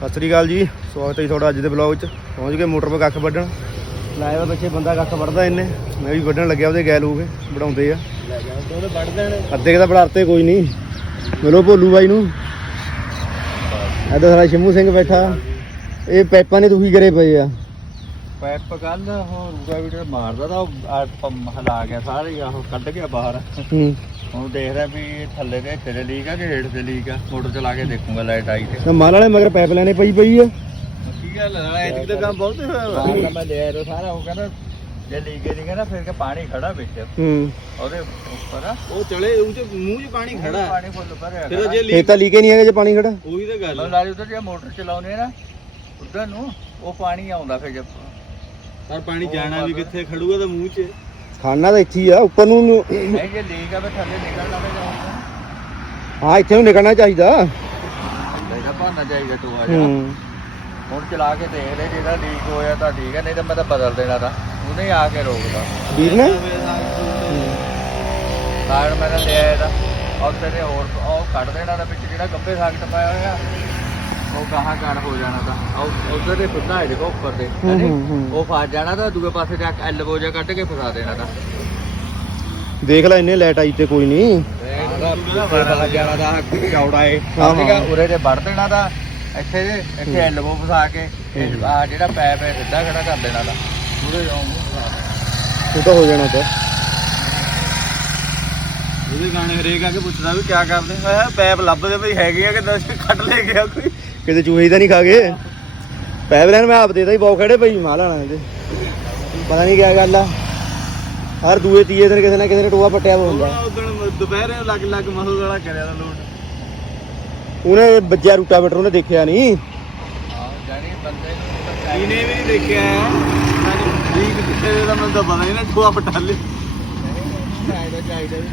ਸਤਿ ਸ੍ਰੀ ਅਕਾਲ ਜੀ। ਸਵਾਗਤ ਹੈ ਜੀ ਤੁਹਾਡਾ ਅੱਜ ਦੇ ਬਲੌਗ 'ਚ ਪਹੁੰਚ ਗਏ ਮੋਟਰ 'ਤੇ ਕੱਖ ਵੱਢਣ। ਲਾਇਆ ਪਿੱਛੇ ਬੰਦਾ ਕੱਖ ਵੱਢਦਾ ਇਹਨੇ। ਮੈਂ ਵੀ ਵੱਢਣ ਲੱਗਿਆ ਉਹਦੇ ਗੈਲ ਹੋ ਕੇ, ਵਢਾਉਂਦੇ ਆ। ਅੱਧੇ ਕੁ ਤਾਂ ਕੋਈ ਨਹੀਂ। ਮਿਲੋ ਭੋਲੂ ਬਾਈ ਨੂੰ। ਇੱਧਰ ਸਾਰਾ ਸ਼ੰਮੂ ਸਿੰਘ ਬੈਠਾ। ਇਹ ਪੈਪਾਂ ਨੇ ਦੁਖੀ ਕਰੇ ਪਏ ਆ? ਪੈਪ ਕੱਲ ਉਹ ਰੂਟਾਵੀਟਰ ਮਾਰਦਾ ਤਾਂ ਉਹ ਆਹ ਪੰਮ ਹਿਲਾ ਗਿਆ ਸਾਰੇ ਹੀ ਉਹ ਕੱਢ ਗਿਆ ਬਾਹਰ। ਹੂੰ। ਹੁਣ ਦੇਖ ਰਿਹਾ ਵੀ ਇਹ ਥੱਲੇ ਤੇ ਤੇਰੇ ਲੀਕ ਆ ਕਿ ਹੇਠ ਤੇ ਲੀਕ ਆ? ਮੋਟਰ ਚਲਾ ਕੇ ਦੇਖੂੰਗਾ ਲਾਈਟ ਆਈ ਤੇ। ਤਾਂ ਮਾਲ ਵਾਲੇ ਮਗਰ ਪੈਪ ਲੈਣੇ ਪਈ ਪਈ ਆ। ਕੀ ਗੱਲ ਹੈ ਐਤਕ ਤਾਂ ਕੰਮ ਬਹੁਤ ਹੋਇਆ ਮੈਂ ਲਿਆ ਰੋ ਸਾਰਾ ਉਹ ਕਹਿੰਦਾ ਜੇ ਲੀਕ ਨਹੀਂ ਕਹਿੰਦਾ ਫਿਰ ਕਿ ਪਾਣੀ ਖੜਾ ਵਿੱਚ। ਹੂੰ। ਉਹਦੇ ਉੱਪਰ ਆ। ਉਹ ਚਲੇ ਉਹ ਚ ਮੂੰਹ 'ਚ ਪਾਣੀ ਖੜਾ। ਹੈ। ਪਾਣੀ ਫੁੱਲ ਭਰਿਆ ਫਿਰ ਜੇ ਇਹ ਲੀਕ ਤਾਂ ਲੀਕੇ ਨਹੀਂ ਹੈਗਾ ਜੇ ਪਾਣੀ ਖੜਾ। ਉਹੀ ਤਾਂ ਗੱਲ ਮਤਲਬ ਹੈ। ਲਾਲੀ ਉਧਰ ਜੇ ਮੋਟਰ ਚਲਾਉਨੇ ਆ ਨਾ ਉਧਰ ਨੂੰ ਉਹ ਪਾਣੀ ਆਉਂਦਾ ਫਿਰ ਜਦ ਪਰ ਪਾਣੀ ਜਾਣਾ ਵੀ ਕਿੱਥੇ ਖੜੂਗਾ ਤਾਂ ਮੂੰਹ 'ਚ। ਖਾਣਾ ਤਾਂ ਇੱਥੇ ਹੀ ਆ ਉੱਪਰ ਨੂੰ ਨੂੰ- ਨਹੀਂ ਜੇ ਲੀਕ ਆ ਫਿਰ ਥੱਲੇ ਨਿਕਲਣਾ ਫਿਰ ਜਾਊਗਾ। ਹਾਂ ਇੱਥੇ ਨੂੰ ਨਿਕਲਣਾ ਚਾਹੀਦਾ। ਇਹਦਾ ਭਾਣਾ ਚਾਹੀਦਾ ਟੋਆ ਜਿਹਾ ਹੂੰ। ਹੁਣ ਚਲਾ ਕੇ ਦੇਖ ਲੈ ਜਿਹੜਾ ਲੀਕ ਹੋਇਆ ਤਾਂ ਠੀਕ ਹੈ ਨਹੀਂ ਤਾਂ ਮੈਂ ਤਾਂ ਬਦਲ ਦੇਣਾ ਤਾਂ। ਉਹਨੇ ਆ ਕੇ ਰੋਕਦਾ। ਵੀਰ ਨੇ? ਸਾਈਡ ਮੈਂ ਤਾਂ ਲਿਆ ਇਹਦਾ। ਉੱਥੇ ਤੇ ਹੋਰ ਉਹ ਕੱਢ ਦੇਣਾ ਦਾ ਵਿੱਚ ਜਿਹੜਾ ਗੱਬੇ ਸਾਕਟ ਪਾਇਆ ਹੋਇਆ। ਉਹ ਗਾਹਾਂ ਕਰ ਹੋ ਜਾਣਾ ਤਾਂ। ਉਹ ਉਧਰ ਦੇ ਖੁੱਲਾ ਹੈ ਦੇਖੋ ਉੱਪਰ ਦੇ ਹੂੰ, ਹੈਨੀ? ਹੂੰ, ਹੂੰ। ਉਹ ਫਸ ਜਾਣਾ ਤਾਂ ਦੂਏ ਪਾਸੇ ਜਾ ਕੇ ਐਲਬੋ ਜਿਹਾ ਕੱਢ ਕੇ ਫਸਾ ਦੇਣਾ ਤਾਂ। ਦੇਖ ਲੈ ਇੰਨੇ ਲਾਈਟ ਆਈ ਤੇ ਕੋਈ ਨਹੀਂ ਜਾਣਾ ਦਾ ਚੌੜਾ ਏ। ਹਾਂ, ਠੀਕ ਆ ਹਾਂ। ਉਰੇ ਦੇ ਵੜ ਦੇਣਾ ਤਾਂ ਇੱਥੇ ਦੇ ਇੱਥੇ ਐਲਬੋ ਫਸਾ ਕੇ ਆ ਜਿਹੜਾ ਪੈਪ ਹੈ ਸਿੱਧਾ ਖੜਾ ਕਰ ਦੇਣਾ ਉਹ ਤਾਂ ਹੋ ਜਾਣਾ ਤਾਂ। ਉਹਦੇ ਗਾਣੇ ਹਰੇਕ ਆ ਕੇ ਪੁੱਛਦਾ ਵੀ ਕਿਆ ਕਰਦੇ? ਹੋਇਆ ਪੈਪ ਲੱਭਦੇ ਵੀ ਹੈਗੇ ਆ ਕਿ ਦਸ ਕੱਢ ਲੈ ਗਿਆ ਕੋਈ? ਕਿਤੇ ਚੂਹੇ ਤਾਂ ਨਹੀਂ ਖਾ ਗਏ? ਪੈਪ ਲੈਣ ਮੈਂ ਆਪ ਦੇਦਾ ਹੀ ਬਹੁਤ ਖੜੇ ਪਈ ਮਾਂ ਲੈਣਾ ਇਹਦੇ ਪਤਾ ਨਹੀਂ ਕਿਆ ਗੱਲ ਆ। ਹਰ ਦੂਏ ਤੀਏ ਦਿਨ ਕਿਸੇ ਨਾ ਕਿਸੇ ਨੇ ਟੋਆ ਪੱਟਿਆ ਹੁੰਦਾ। ਉਦੋਂ ਦੁਪਹਿਰੇ ਲੱਗ ਲੱਗ ਮਸਲ ਵਾਲਾ ਕਰਿਆ ਦਾ ਲੋਟ ਉਹਨੇ ਵੱਜਿਆ ਰੂਟਾ ਬਟਰ ਉਹਨੇ ਦੇਖਿਆ ਨਹੀਂ। ਹਾਂ ਇਹਨੇ ਵੀ ਨਹੀਂ ਦੇਖਿਆ। ਲੀਕ ਕਿੱਥੇ ਦੇ ਦਾ ਮੈਨੂੰ ਤਾਂ ਪਤਾ ਨਹੀਂ ਨਾ ਵੀ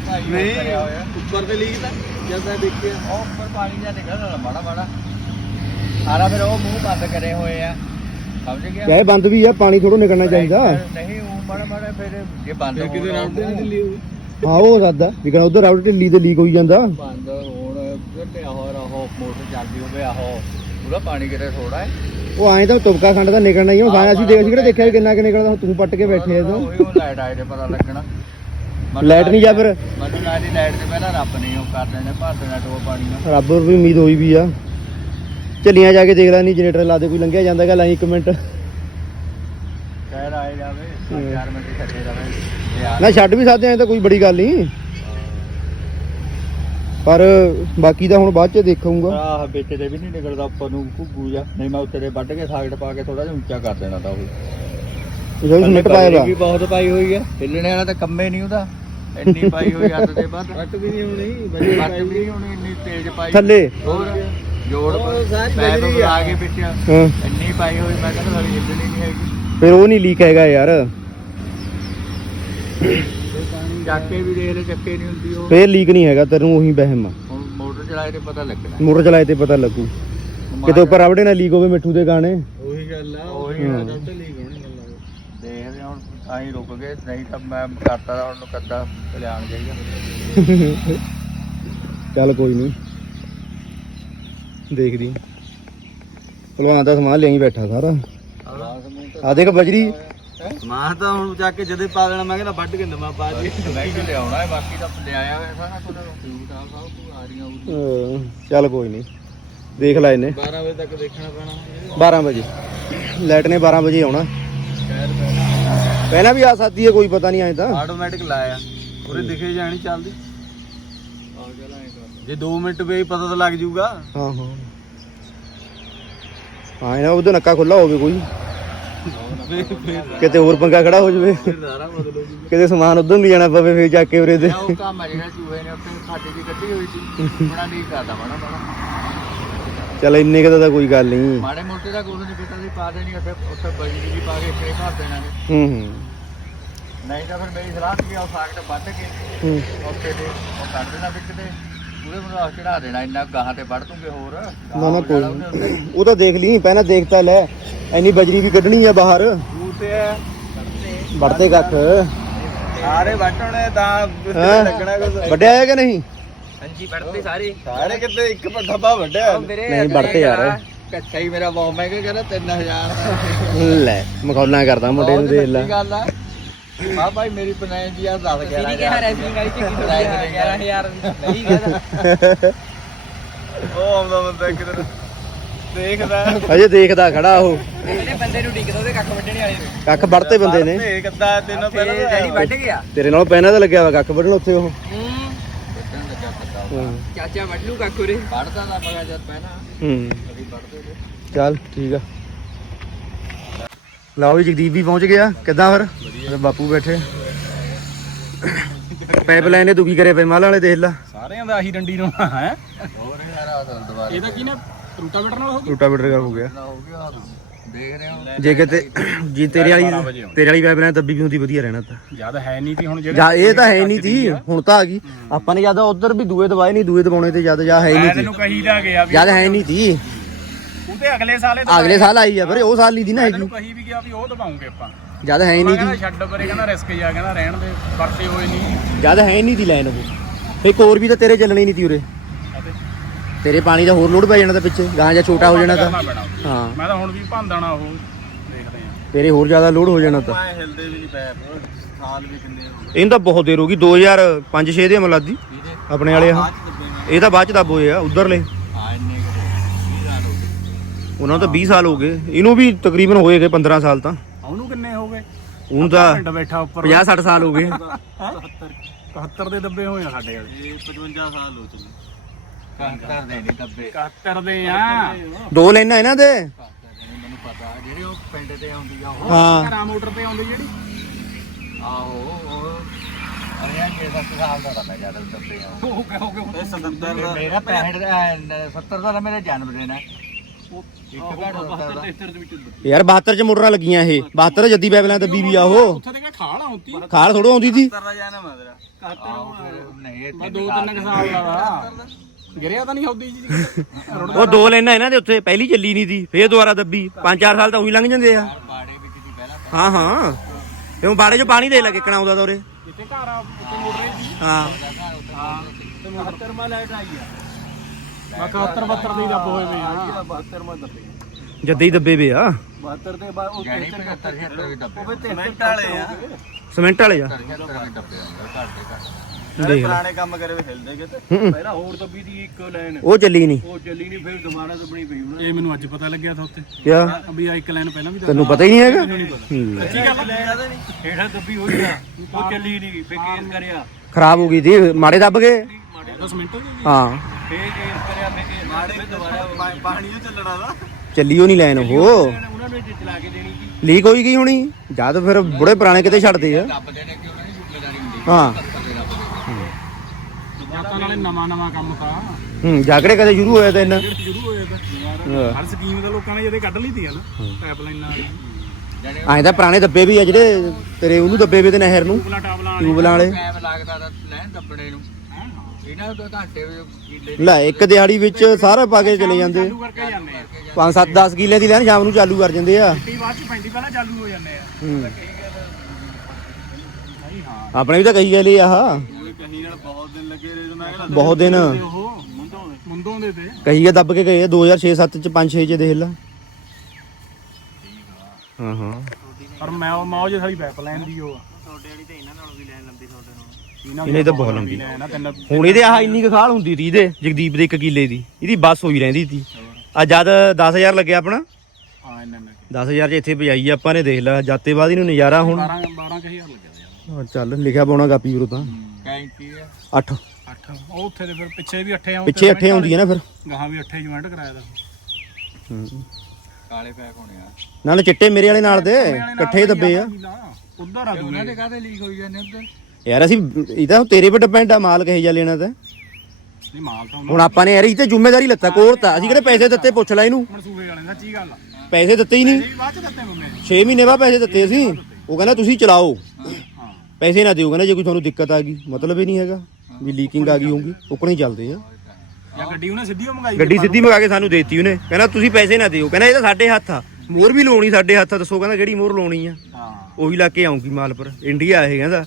ਭਾਈ ਉਹ ਨਹੀਂ ਕਰਿਆ ਹੋਇਆ ਉੱਪਰ ਤੇ ਲੀਕ ਤਾਂ ਜਦ ਮੈਂ ਦੇਖਿਆ। ਉਹ ਉੱਪਰ ਪਾਣੀ ਜਾਂ ਨਿਕਲਦਾ ਮਾੜਾ ਮਾੜਾ। ਸਾਰਾ ਫਿਰ ਉਹ ਮੂੰਹ ਬੰਦ ਕਰੇ ਹੋਏ ਆ। ਸਮਝ ਗਿਆ? ਵੈਸੇ ਬੰਦ ਵੀ ਆ ਪਾਣੀ ਥੋੜੋ ਨਿਕਲਣਾ ਚਾਹੀਦਾ। ਨਹੀਂ ਉਹ ਮਾੜਾ ਮਾੜਾ ਫਿਰ ਜੇ ਬੰਦ ਫਿਰ ਕਿਤੇ ਨਹੀਂ ਢਿੱਲੀ ਹੋਈ ਹਾਂ ਉਹ ਸਕਦਾ ਜਿਕਣ ਉਧਰ ਰਾਊਟ ਢਿੱਲੀ ਤੇ ਲੀਕ ਹੋਈ ਜਾਂਦਾ। ਬੰਦ ਹੋਣ ਫਿਰ ਆਹੋ ਰਹੋ ਮੋਟਰ ਚੱਲਦੀ ਹੋਵੇ ਆਹੋ। ਪੂਰਾ ਪਾਣੀ ਕਿਤੇ ਥੋੜਾ ਹੈ। ਉਹ ਐਂ ਤਾਂ ਤੁਬਕਾ ਖੰਡ ਤਾਂ ਨਿਕਲਣਾ ਹੀ ਆ। ਗਾਂ ਅਸੀਂ ਦੇਖ ਅਸੀਂ ਕਿਹੜਾ ਦੇਖਿਆ ਕਿੰਨਾ ਕਿ ਨਿਕਲਦਾ ਤੂੰ ਪੱਟ ਕੇ ਬੈਠੇ ਆ ਤੂੰ। ਉਹੀ ਉਹ ਲਾਈਟ ਆਏ ਤੇ ਪਤਾ ਲੱਗਣਾ। ਲਾਈਟ ਨਹੀਂ ਜਾ ਫਿਰ? ਮੈਨੂੰ ਲੱਗਦੀ ਲਾਈਟ ਤੇ ਪਹਿਲਾਂ ਰੱਬ ਨੇ ਉਹ ਕਰ ਦੇਣੇ ਭਰ ਦੇਣਾ ਟੋ ਪਾਣੀ ਨਾਲ ਰੱਬ ਵੀ ਉਮੀਦ ਹੋਈ ਵੀ ਆ। ਚੱਲੀਆਂ ਜਾ ਕੇ ਦੇਖ ਲੈ ਨਹੀਂ ਜਨਰੇਟਰ ਲਾ ਦੇ ਕੋਈ ਲੰਘਿਆ ਜਾਂਦਾ ਗਾ ਲਾਈ ਇੱਕ ਮਿੰਟ। ਕਹਿ ਆਏ ਜਾਵੇ 4 ਮਿੰਟ ਛੱਡੇ ਰਵੇ ਜੇ ਆ ਨਾ ਛੱਡ ਵੀ ਸਕਦੇ ਐ ਤਾਂ ਕੋਈ ਬੜੀ ਗੱਲ ਨਹੀਂ। ਪਰ ਬਾਕੀ ਤਾਂ ਹੁਣ ਬਾਅਦ ਚ ਦੇਖਾਂਗਾ। ਆਹ ਵਿੱਚ ਤੇ ਵੀ ਨਹੀਂ ਨਿਕਲਦਾ ਉੱਪਰ ਨੂੰ ਘੁੱਗੂ ਜਾ ਨਹੀਂ ਮੈਂ ਉੱਤੇ ਦੇ ਵੱਢ ਕੇ ਸਾਈਡ ਪਾ ਕੇ ਥੋੜਾ ਜਿਹਾ ਉੱਚਾ ਕਰ ਦੇਣਾ ਤਾਂ ਉਹ। ਇਹਦਾ ਸਿਮਟ ਪਾਇਆ ਵਾ। ਵੀ ਬਹੁਤ ਪਾਈ ਹੋਈ ਆ। ਹਿੱਲਣੇ ਵਾਲਾ ਤਾਂ ਕੰਮੇ ਨਹੀਂ ਉਹਦਾ। ਇੰਨੀ ਪਾਈ ਹੋਈ ਹੱਥ ਦੇ ਵੱਧ। ਕੱਟ ਵੀ ਨਹੀਂ ਹੋਣੀ ਬੱਟ ਵੀ ਨਹੀਂ ਹੋਣੀ ਇੰਨੀ ਤੇਜ਼ ਪਾਈ। ਥੱਲੇ। ਹੋਰ? ਜੋੜ ਉਹ ਸਾਰੀ ਪੈਪ ਬਜਰੀ ਆ। ਲਾ ਕੇ ਵਿੱਚ ਹਾਂ। ਇੰਨੀ ਪਾਈ ਹੋਈ ਮੈਂ ਕਹਿੰਦਾ ਸਾਡੀ ਹਿੱਲਣੀ ਨਹੀਂ ਹੈਗੀ। ਫਿਰ ਉਹ ਨਹੀਂ ਲੀਕ ਹੈਗਾ ਯਾਰ। ਚੱਕ ਕੇ ਵੀ ਦੇਖ ਲੈ ਚੱਕੇ ਨਹੀਂ ਹੁੰਦੀ ਉਹ। ਫੇਰ ਲੀਕ ਨਹੀਂ ਹੈਗਾ ਤੈਨੂੰ ਉਹੀ ਵਹਿਮ ਆ। ਹੁਣ ਮੋਟਰ ਚਲਾਏ ਤੇ ਪਤਾ ਲੱਗਣਾ। ਮੋਟਰ ਚਲਾਏ ਤੇ ਪਤਾ ਲੱਗੂ। ਕਿਤੇ ਉੱਪਰ ਰਬੜੇ ਨਾਲ ਲੀਕ ਹੋਵੇ ਮਿੱਠੂ ਦੇ ਗਾਣੇ। ਉਹੀ ਗੱਲ ਆ ਉਹੀ। ਗੱਲ ਤੇ ਲੀਕ ਹੋਣੀ ਗੱਲਾਂ ਦੇਖਦੇ ਹਾਂ ਹੁਣ ਆਹੀਂ ਰੁਕ ਗਏ ਨਹੀਂ ਤਾਂ ਮੈਂ ਕਰਤਾ ਹੁਣ ਕੱਦਾ ਲਿਆਣ ਜਾਈਦਾ। ਚੱਲ ਕੋਈ ਨਹੀਂ ਦੇਖਦੀ। ਭਲਵਾਨ ਦਾ ਸਮਾਨ ਲਿਆਈ ਬੈਠਾ ਸਾਰਾ। ਆ ਦੇਖ ਬਜਰੀ। ਮਾਂ ਤਾਂ ਹੁਣ ਜਾ ਕੇ ਜਦੇ ਪਾ ਦੇਣਾ ਮੈਂ ਕਹਿੰਦਾ ਵੱਢ ਕੇ ਨਵਾਂ ਪਾ ਜੀ। ਮੈਂ ਕਿ ਲਿਆਉਣਾ ਹੈ ਬਾਕੀ ਤਾਂ ਲਿਆਇਆ ਹੋਇਆ ਸਾਰਾ ਕੁਝ ਸਭ ਕੁਝ ਆ ਰਹੀਆਂ ਉਹ ਚੱਲ ਕੋਈ ਨਹੀਂ ਦੇਖ ਲੈ ਇਹਨੇ। 12 ਵਜੇ ਤੱਕ ਦੇਖਣਾ ਪੈਣਾ। 12 ਵਜੇ। ਲਾਈਟ ਨੇ 12 ਵਜੇ ਆਉਣਾ। ਸ਼ਹਿਰ ਪੈਣਾ ਪਹਿਲਾਂ ਵੀ ਆ ਸਕਦੀ ਹੈ ਕੋਈ ਪਤਾ ਨਹੀਂ ਐ ਤਾਂ। ਆਟੋਮੈਟਿਕ ਲਾਇਆ। ਉਹਦੇ ਦਿਖੇ ਜਾਣੀ ਚੱਲਦੀ। ਆ ਚਲਾ ਜੇ 2 ਮਿੰਟ ਵੀ ਪਤਾ ਤਾਂ ਲੱਗ ਜਾਊਗਾ। ਹਾਂ ਹਾਂ। ਇਹਨਾਂ ਉਹਦਾ ਨੱਕਾ ਖੁੱਲਾ ਹੋਵੇ ਕੋਈ। ਫਿਰ ਫਿਰ ਕਿਤੇ ਹੋਰ ਪੰਗਾ ਖੜਾ ਹੋ ਜਾਵੇ। ਫਿਰ ਕਿਤੇ ਸਮਾਨ ਉਧਰ ਨੂੰ ਜਾਣਾ ਪਵੇ ਫੇਰ ਚੱਕ ਕੇ ਉਰੇ ਦੇ ਉਹ ਕੰਮ ਆ ਜਿਹੜਾ ਚੂਹੇ ਨੇ ਉੱਤੇ ਖਾਤੇ ਦੀ ਕੱਢੀ ਹੋਈ ਸੀ। ਬੜਾ ਨਹੀਂ ਕਰਦਾ ਮਾੜਾ ਮਾੜਾ। ਚੱਲ ਇੰਨੇ ਕਦਾ ਤਾਂ ਕੋਈ ਗੱਲ ਨਹੀਂ। ਮਾੜੇ ਮੋਟੇ ਦਾ ਕੋਈ ਨਹੀਂ ਪਤਾ ਨਹੀਂ ਪਾ ਦੇਣੀ ਉੱਥੇ ਉੱਥੇ ਬਜਰੀ ਵੀ ਪਾ ਕੇ ਇੱਥੇ ਭਰ ਦੇਣਾ ਨੇ। ਹੂੰ ਹੂੰ। ਨਹੀਂ ਤਾਂ ਫਿਰ ਮੇਰੀ ਸਲਾਹ ਸੀ ਉਹ ਸਾਗਟ ਵੱਢ ਕੇ ਹੂੰ। ਉੱਥੇ ਤੇ ਉਹ ਕੱਢ ਦੇਣਾ ਵਿੱਚ ਤੇ। ਪੂਰੇ ਬਣਾ ਚੜਾ ਦੇਣਾ ਇੰਨਾ ਗਾਹਾਂ ਤੇ ਵੱਢ ਦੂੰਗੇ ਹੋਰ। ਨਾ ਨਾ ਕੋਈ ਉਹ ਤਾਂ ਦੇਖ ਲਈ ਪਹਿਲਾਂ ਦੇਖਤਾ ਲੈ ਐਨੀ ਬਜਰੀ ਵੀ ਕੱਢਣੀ ਆ ਬਾਹਰ। ਉਹ ਤੇ ਹੈ। ਵੜਦੇ ਕੱਖ। ਸਾਰੇ ਵੱਟਣੇ ਤਾਂ ਹੈਂ? ਲੱਗਣਾ ਕੁਝ ਵੱਡਿਆ ਹੈ ਕਿ ਨਹੀਂ? ਹਾਂਜੀ ਵੱਢਦੇ ਸਾਰੇ। ਸਾਰੇ ਕਿਤੇ ਇੱਕ ਡੱਬਾ ਵੱਡਿਆ ਨਹੀਂ ਵੜਦੇ ਯਾਰ। ਕੱਚਾ ਹੀ ਮੇਰਾ ਬਹੁਤ ਮਹਿੰਗਾ ਕਹਿੰਦਾ 3000 ਲੈ ਮਖੌਲਾਂ ਕਰਦਾ ਮੁੰਡੇ ਨੂੰ ਦੇਖ ਲੈ। ਗੱਲ ਆ। ਮਾ ਭਾਈ ਮੇਰੀ ਪਨਾਈ ਦੀ ਆ 10 11 ਕਿਹੜੀ ਕਿਹਾ ਰੈਸਲਿੰਗ ਵਾਲੀ ਕੀ 11000 ਨਹੀਂ ਕਹਦਾ ਉਹ ਆਉਂਦਾ ਬੰਦਾ ਕਿਧਰ ਦੇਖਦਾ। ਅਜੇ ਦੇਖਦਾ ਖੜਾ ਉਹ। ਜਿਹੜੇ ਬੰਦੇ ਨੂੰ ਡਿੱਗਦਾ ਉਹਦੇ ਕੱਖ ਵੱਢਣੇ ਵਾਲੇ ਨੂੰ। ਕੱਖ ਵੜਤੇ ਬੰਦੇ ਨੇ। ਤੇ ਕਿੱਦਾਂ ਤੈਨੂੰ ਪਹਿਲਾਂ ਡੈਡੀ ਵੱਢ ਗਿਆ। ਤੇਰੇ ਨਾਲ ਪਹਿਨਾ ਤਾਂ ਲੱਗਿਆ ਵਾ ਕੱਖ ਵੱਢਣ ਉੱਥੇ ਉਹ। ਚਾਚਾ ਵੱਢ ਲੂ ਕੱਖ ਉਰੇ। ਪੜਦਾ ਨਾ ਮਗਾ ਜਦ ਪਹਿਨਾ ਹੂੰ। ਚੱਲ ਠੀਕ ਆ। ਲਓ ਜੀ ਜਗਦੀਪ ਵੀ ਪਹੁੰਚ ਗਿਆ। ਕਿੱਦਾਂ ਫਿਰ? ਤੇ ਬਾਪੂ ਬੈਠੇ। ਪਾਈਪਲਾਈਨ ਨੇ ਦੁਖੀ ਕਰੇ ਪਏ ਮਾਲ ਵਾਲੇ ਦੇਖ ਲਾ। ਸਾਰਿਆਂ ਦਾ ਆਹੀ ਡੰਡੀ ਨੂੰ ਹੈ। ਹੋਰ ਯਾਰ ਆ ਦੁਬਾਰਾ। ਇਹਦਾ ਕੀ ਨਾ ਰੂਟਾ ਬਟਰ ਨਾਲ ਹੋ ਰੂਟਾ ਬਿਟਰ ਹੋ ਗਿਆ। ਹੋ ਗਿਆ ਦੇਖ ਰਹੇ ਹੋ। ਜੇ ਕਿਤੇ ਜੀ ਤੇਰੇ ਵਾਲੀ ਤੇਰੇ ਵਾਲੀ ਪਾਈਪਲਾਈਨ ਦੱਬੀ ਵੀ ਹੁੰਦੀ ਵਧੀਆ ਰਹਿਣਾ ਤਾਂ। ਜਦ ਹੈ ਨਹੀਂ ਤੀ ਹੁਣ ਜਿਹੜੇ ਜਾਂ ਇਹ ਤਾਂ ਹੈ ਨਹੀਂ ਤੀ ਹੁਣ ਤਾਂ ਆ ਗਈ। ਆਪਾਂ ਨੇ ਜ਼ਿਆਦਾ ਉਧਰ ਵੀ ਦੂਏ ਦਵਾਏ ਨਹੀਂ ਦੂਏ ਦਵਾਉਣੇ ਤੇ ਜ਼ਿਆਦਾ ਜਾਂ ਹੈ ਨਹੀਂ ਤੀ ਤੈਨੂੰ ਕਹੀਦਾ ਗਿਆ ਵੀ ਜ਼ਿਆਦਾ ਹੈ ਨਹੀਂ ਤੀ ਤੇ ਅਗਲੇ ਸਾਲੇ ਤਾਂ ਅਗਲੇ ਸਾਲ ਆਈ ਆ ਫਿਰ ਉਹ ਸਾਲ ਨਹੀਂ ਦੀ ਨਾ ਮੈਂ ਹੈਗੀ ਤੈਨੂੰ ਕਹੀ ਵੀ ਗਿਆ ਵੀ ਉਹ ਦਵਾਉਂਗੇ ਆਪਾਂ। ਜ਼ਿਆਦਾ ਹੈ ਮੈਂ ਨਹੀਂ ਕਹਿੰਦਾ ਤੀ ਛੱਡ ਪਰੇ ਕਹਿੰਦਾ ਰਿਸਕ ਜਾ ਕਹਿੰਦਾ ਰਹਿਣ ਦੇ ਵਰਤੇ ਹੋਏ ਨਹੀਂ। ਜ਼ਿਆਦਾ ਹੈ ਨਹੀਂ ਤੀ ਲਾਈਨ ਉਹ। ਇੱਕ ਹੋਰ ਵੀ ਤਾਂ ਤੇਰੇ ਚੱਲਣੀ ਨਹੀਂ ਤੀ ਉਰੇ। ਅਤੇ ਤੇਰੇ ਪਾਣੀ ਦਾ ਹੋਰ ਲੋਡ ਪੈ ਜਾਣਾ ਤਾਂ ਪਿੱਛੇ ਗਾਂ ਜਾਂ ਛੋਟਾ ਹੋ ਜਾਣਾ ਤਾਂ। ਕਰਨਾ ਪੈਣਾ। ਉਹ। ਹਾਂ। ਮੈਂ ਤਾਂ ਹੁਣ ਵੀ ਭੰਦਣਾ ਉਹ ਦੇਖਦੇ ਆ ਤੇਰੇ ਹੋਰ ਜ਼ਿਆਦਾ ਲੋਡ ਹੋ ਜਾਣਾ ਤਾਂ। ਮੈਂ ਹਿਲਦੇ ਵੀ ਨਹੀਂ ਪੈਪ ਸਾਲ ਵੀ ਕਿੰਨੇ ਹੋ ਗਏ। ਇਹਨੂੰ ਤਾਂ ਬਹੁਤ ਦੇਰ ਹੋ ਗਈ 2005-6 ਦੇ ਮਲਾਦੀ। ਆਪਣੇ ਵਾਲੇ ਆ। ਇਹ ਤਾਂ ਬਾਅਦ ਚ ਦੱਬ ਹੋਏ ਆ ਉਧਰਲੇ ਆ ਇੰਨੇ ਕੁ ਵੀਹ ਸਾਲ ਹੋ ਗਏ ਉਹਨਾਂ ਨੂੰ ਤਾਂ 20 ਸਾਲ ਹੋ ਗਏ। ਇਹਨੂੰ ਵੀ ਤਕਰੀਬਨ ਹੋਏ ਗਏ 15 ਸਾਲ ਤਾਂ। ਉਹਨੂੰ ਕਿੰਨੇ ਹੋ ਗਏ? ਉਹਨੂੰ ਤਾਂ ਪਿੰਡ ਬੈਠਾ ਉੱਪਰ। 50-60 ਸਾਲ ਹੋ ਗਏ। 71 ਦੇ ਦੱਬੇ ਹੋਏ ਆ ਸਾਡੇ ਵਾਲੇ। ਇਹ 55 ਸਾਲ ਹੋ ਚੁੱਕੇ। ਕੰਕਰ ਦੇ ਨਹੀਂ ਦੱਬੇ। 71 ਦੇ ਆ। ਦੋ ਲਾਈਨਾਂ ਇਹਨਾਂ ਦੇ। ਦੇ ਮੈਨੂੰ ਪਤਾ। ਜਿਹੜੇ ਉਹ ਪਿੰਡ ਤੇ ਆਉਂਦੀ ਆ ਉਹ ਹਾਂ। ਘਰਾਂ ਮੋਟਰ ਤੇ ਆਉਂਦੀ ਜਿਹੜੀ? ਆਹੋ ਅਰੇ ਜੇ 7 ਸਾਲ ਦਾ ਤਾਂ ਮੈਂ ਜ਼ਿਆਦਾ ਦੱਬੇ ਆ। ਉਹ ਕਹੋਗੇ 77 ਤੇ ਮੇਰਾ 65 ਦਾ 70 ਦਾ ਮੇਰਾ ਜਨਮ ਦਿਨ ਹੈ। ਦਾ ਦੇ ਯਾਰ 72 ਚ ਮੋਟਰਾਂ ਲੱਗੀਆਂ ਇਹ। 72 ਜੱਦੀ ਪਾਈਪਲਾਈਨ ਦੱਬੀ ਵੀ ਆ ਉਹ। ਉੱਥੇ ਤੇ ਖਾਲ ਆਉਂਦੀ? ਖਾਲ ਥੋੜੋ ਆਉਂਦੀ ਸੀ। ਦਾ ਜਾਣਾ ਮਦਰਾ। 71 ਆਹੋ ਫਿਰ ਨਹੀਂ ਇਹ ਮੈਂ ਦੋ ਤਿੰਨ ਕੁ ਸਾਲ ਦਾ ਵਾ। ਗਿਰਿਆ ਤਾਂ ਨਹੀਂ ਹੌਦੀ ਜੀ। ਉਹ ਦੋ ਲਾਈਨਾਂ ਇਹਨਾਂ ਦੇ ਉੱਤੇ ਪਹਿਲੀ ਚੱਲੀ ਨਹੀਂ ਸੀ। ਫੇਰ ਦੁਬਾਰਾ ਦੱਬੀ। 5-4 ਸਾਲ ਤਾਂ ਉਹੀ ਲੰਘ ਜਾਂਦੇ ਆ। ਬਾੜੇ ਵਿੱਚ ਦੀ ਪਹਿਲਾਂ ਹਾਂ ਹਾਂ। ਕਿਉਂ ਬਾੜੇ 'ਚ ਪਾਣੀ ਦੇ ਲੱਗੇ ਕਿਕਣਾ ਆਉਂਦਾ ਤਾਂ ਉਰੇ ਕਿਤੇ ਘਰ ਆ ਉੱਤੇ ਮੋੜ ਰਹੀ ਸੀ। ਹਾਂ। ਹਾਂ। ਤੇ 72 ਮਾ ਲਾਈਟ ਆਈ ਆ। ਮੈਂ 71 72 ਦੀ ਦੱਬ ਹੋਏ ਵੇ ਆ। 72 ਮਾ ਦੱਬੇ। ਜੱਦੇ ਹੀ ਦੱਬੇ ਵੇ ਆ। 72 ਦੇ ਬਾਅਦ ਉਹ ਜਾਨੀ 75 76 ਵੀ ਦੱਬੇ ਤੇ ਮਿੰਟ ਵਾਲੇ ਆ। ਸਿਮੈਂਟ ਵਾਲੇ ਆ। 75 ਵੀ ਦੱਬੇ ਅੰਦਰ ਘਰ ਦੇ ਘਰ। ਦੇਖ ਪੁਰਾਣੇ ਕੰਮ ਕਰੇ ਵੇ ਹਿਲਦੇ ਕਿਤੇ। ਪਹਿਲਾਂ ਹੋਰ ਦੱਬੀ ਦੀ ਇੱਕ ਲਾਈਨ ਉਹ ਚੱਲੀ ਨਹੀਂ। ਉਹ ਚੱਲੀ ਨਹੀਂ ਫਿਰ ਦੁਬਾਰਾ ਦੱਬਣੀ ਪਈ ਹੁਣ। ਇਹ ਮੈਨੂੰ ਅੱਜ ਪਤਾ ਲੱਗਿਆ ਤਾਂ ਉੱਤੇ ਕਿਆ? ਵੀ ਆ ਇੱਕ ਲਾਈਨ ਪਹਿਲਾਂ ਵੀ ਤੈਨੂੰ ਪਤਾ ਹੀ ਨਹੀਂ ਹੈਗਾ? ਸੱਚੀ ਗੱਲ ਹੈ ਹੇਠਾਂ ਦੱਬੀ ਹੋਈ ਆ। ਉਹ ਚੱਲੀ ਨਹੀਂ ਫੇ ਕੇਸ ਕਰਿਆ। ਖਰਾਬ ਹੋ ਗਈ ਸੀ ਮਾੜੇ ਦੱਬ ਗਏ। 10 ਮਿੰਟ ਹੋ ਗਏ ਹਾਂ। ਫੇ ਕੇਸ ਕਰਿਆ ਫੇ ਕੇਸ ਮਾੜੇ ਦੁਬਾਰਾ ਪਾਣੀ ਉਹ ਚੱਲਣਾ ਦਾ ਚੱਲੀ ਉਹ ਨਹੀਂ ਲੈਣ ਉਹ। ਉਹਨਾਂ ਨੇ ਚਲਾ ਕੇ ਦੇਣੀ ਸੀ। ਲੀਕ ਹੋਈ ਗਈ ਹੋਣੀ। ਜਦ ਫਿਰ ਬੁੜੇ ਪੁਰਾਣੇ ਕਿਤੇ ਛੱਡਦੇ ਆ। ਦੱਬ ਦੇਣੇ ਕਿ ਉਹਨਾਂ ਦੀ ਜ਼ਿੰਮੇਵਾਰੀ ਹੁੰਦੀ। ਹਾਂ। ਜਾਤਾਂ ਨਾਲੇ ਨਵਾਂ ਨਵਾਂ ਕੰਮ ਤਾਂ ਹੂੰ ਜਾਗੜੇ ਕਦੇ ਸ਼ੁਰੂ ਹੋਇਆ ਤਾਂ ਇਹਨਾਂ ਸ਼ੁਰੂ ਹੋਇਆ ਤਾਂ ਹਾਂ। ਹਰ ਸਕੀਮ ਦਾ ਲੋਕਾਂ ਨੇ ਜਦੇ ਕੱਢ ਲਈ ਤੀ ਆ ਨਾ ਪਾਈਪਲਾਈਨਾਂ ਐਂ ਤਾਂ ਪੁਰਾਣੇ ਦੱਬੇ ਵੀ ਆ ਜਿਹੜੇ ਤੇਰੇ ਉਹਨੂੰ ਦੱਬੇ ਵੇ ਤੇ ਨਹਿਰ ਨੂੰ। ਟੂਬਲਾ ਟਾਬਲਾ ਵਾਲੇ। ਟਿਊਬਲਾਂ ਵਾਲੇ। ਟਾਈਮ ਲੱਗਦਾ ਤਾਂ ਲੈਣ ਦੱਬਣੇ ਨੂੰ। ਇਹਨਾਂ ਤੋਂ ਘੰਟੇ ਵਿੱਚ ਕਿੱਲੇ ਲੈ ਇੱਕ ਦਿਹਾੜੀ ਵਿੱਚ ਸਾਰਾ ਪਾ ਕੇ ਚਲੇ ਜਾਂਦੇ। ਚਾਲੂ ਕਰਕੇ ਜਾਂਦੇ ਆ। 5 7 10 ਕਿੱਲੇ ਦੀ ਲੈਣ ਸ਼ਾਮ ਨੂੰ ਚਾਲੂ ਕਰ ਜਾਂਦੇ ਆ। ਟੀ ਬਾਅਦ ਚ ਪੈਂਦੀ ਪਹਿਲਾਂ ਚਾਲੂ ਹੋ ਜਾਂਦੇ ਆ। ਹੂੰ। ਨਹੀਂ ਹਾਂ। ਆਪਣੇ ਵੀ ਤਾਂ ਕਹੀ ਗਏ ਆਹ। ਉਹ ਕਹੀ ਨਾਲ ਬਹੁਤ ਦਿਨ ਲੱਗੇ ਰਹੇ ਮੈਂ ਕਹਿੰਦਾ ਬਹੁਤ ਦਿਨ। ਉਹ ਮੁੰਡੋਂ ਮੁੰਡੋਂ ਦੇ ਤੇ। ਕਹੀ ਗਏ ਦੱਬ ਕੇ ਗਏ 2006 7 ਚ 5 6 ਚ ਦੇਖ ਲਾ। ਹਾਂ ਹਾਂ। ਪਰ ਮੈਂ ਉਹ ਮੌਜ ਸਾਡੀ ਪਾਈਪਲਾਈਨ ਦੀ ਉਹ ਤੁਹਾਡੇ ਵਾਲੀ ਤਾਂ ਇਹਨਾਂ ਨਾਲੋਂ ਵੀ ਨਾਲੋਂ ਇਹਨੇ ਤਾਂ ਬਹੁਤ ਲੰਬੀ। ਹੁਣ ਇਹਦੇ ਆਹ ਇੰਨੀ ਕੁ ਖਾਲ ਹੁੰਦੀ ਸੀ ਇਹਦੇ ਜਗਦੀਪ ਦੇ ਇੱਕ ਕਿੱਲੇ ਦੀ। ਇਹਦੀ ਬੱਸ ਹੋਈ ਰਹਿੰਦੀ ਸੀ ਆ ਜਦ 10000 ਲੱਗਿਆ ਆਪਣਾ। ਹਾਂ ਇਹਨਾਂ ਨੇ 10000 ਚ ਇੱਥੇ ਪਜਾਈ ਆਪਾਂ ਨੇ ਦੇਖ ਲਾ ਜਾਤੇ ਬਾਅਦ ਇਹਨੂੰ ਨਜ਼ਾਰਾ ਹੁਣ। 12 12 ਕਹੀ ਹਜ਼ਾਰ ਲੱਗਿਆ ਯਾਰ। ਹਾਂ, ਚੱਲ ਲਿਖਿਆ ਪਾਉਣਾ ਕਾਪੀ ਵੀਰੋ ਤਾਂ। ਕੈਂਚੀ ਆ? 8 8 ਉਹ ਉੱਥੇ ਦੇ ਫਿਰ ਪਿੱਛੇ ਵੀ 8 ਆ ਪਿੱਛੇ 8 ਆਉਂਦੀ ਹੈ ਨਾ ਫਿਰ। ਗਾਹਾਂ ਵੀ 8 ਜੁਆਇੰਟ ਕਰਾਇਆ ਦਾ ਹੂੰ। ਕਾਲੇ ਪੈਕ ਹੋਣੇ ਆ। ਨਾਲੇ ਚਿੱਟੇ ਮੇਰੇ ਵਾਲੇ ਨਾਲ ਦੇ ਇਕੱਠੇ ਦੱਬੇ ਆ ਉਧਰ ਆ ਤੇ ਉਹਨਾਂ ਦੂਏ ਦੇ ਕਾਹਦੇ ਲੀਕ ਹੋਈ ਜਾਂਦੇ ਉੱਧਰ? ਯਾਰ ਅਸੀਂ ਇਹ ਤਾਂ ਤੇਰੇ 'ਤੇ ਡਿਪੈਂਡ ਆ ਮਾਲ ਕਹੇ ਜਾ ਲੈਣਾ ਤਾਂ। ਨਹੀਂ ਮਾਲ ਤਾਂ ਹੁਣ ਆਪਾਂ ਨੇ ਯਾਰ ਇਹ ਤੇ ਜ਼ਿੰਮੇਵਾਰੀ ਲੱਤਾ ਕੋਲ ਤਾਂ। ਅਸੀਂ ਕਿਹੜੇ ਪੈਸੇ ਦਿੱਤੇ ਪੁੱਛ ਲੈ ਇਹਨੂੰ। ਮਨਸੂਬੇ ਵਾਲੇ ਦਾ ਚੀ ਗੱਲ ਆ? ਪੈਸੇ ਦਿੱਤੇ ਹੀ ਨਹੀਂ। ਇਹ ਬਾਅਦ ਚ ਦਿੱਤੇ ਮੰਮੇ 6 ਮਹੀਨੇ ਬਾਅਦ ਪੈਸੇ ਦਿੱਤੇ ਅਸੀਂ। ਉਹ ਕਹਿੰਦਾ ਤੁਸੀਂ ਚਲਾਓ। ਹਾਂ। ਪੈਸੇ ਨਾ ਦਿਓ ਕਹਿੰਦਾ ਜੇ ਕੋਈ ਤੁਹਾਨੂੰ ਦਿੱਕਤ ਆ ਗਈ। ਮਤਲਬ ਹੀ ਨਹੀਂ ਹੈਗਾ ਵੀ ਲੀਕਿੰਗ ਆ ਗਈ ਹੋਊਗੀ। ਉੱਕਣੇ ਹੀ ਚੱਲਦੇ ਆ। ਜਾਂ ਗੱਡੀ ਉਹਨੇ ਸਿੱਧੀ ਓ ਮੰਗਾਈ ਗੱਡੀ ਸਿੱਧੀ ਮੰਗਾ ਕੇ ਸਾਨੂੰ ਦੇਤੀ ਉਹਨੇ। ਕਹਿੰਦਾ ਤੁਸੀਂ ਪੈਸੇ ਨਾ ਦਿਓ। ਕਹਿੰਦਾ ਇਹ ਤਾਂ ਸਾਡੇ ਹੱਥ ਆ। ਮੋਰ ਵੀ ਲਾਉਣੀ ਸਾਡੇ ਹੱਥ ਆ ਦੱਸੋ। ਕਹਿੰਦਾ ਕਿਹੜੀ ਮੋਰ ਲਾਉਣੀ ਆ? ਹਾਂ। ਉਹੀ ਲਾ ਕੇ ਆਉਂਗੀ ਮਾਲ ਪਰ। ਇੰਡੀਆ ਇਹ ਕਹਿੰਦਾ।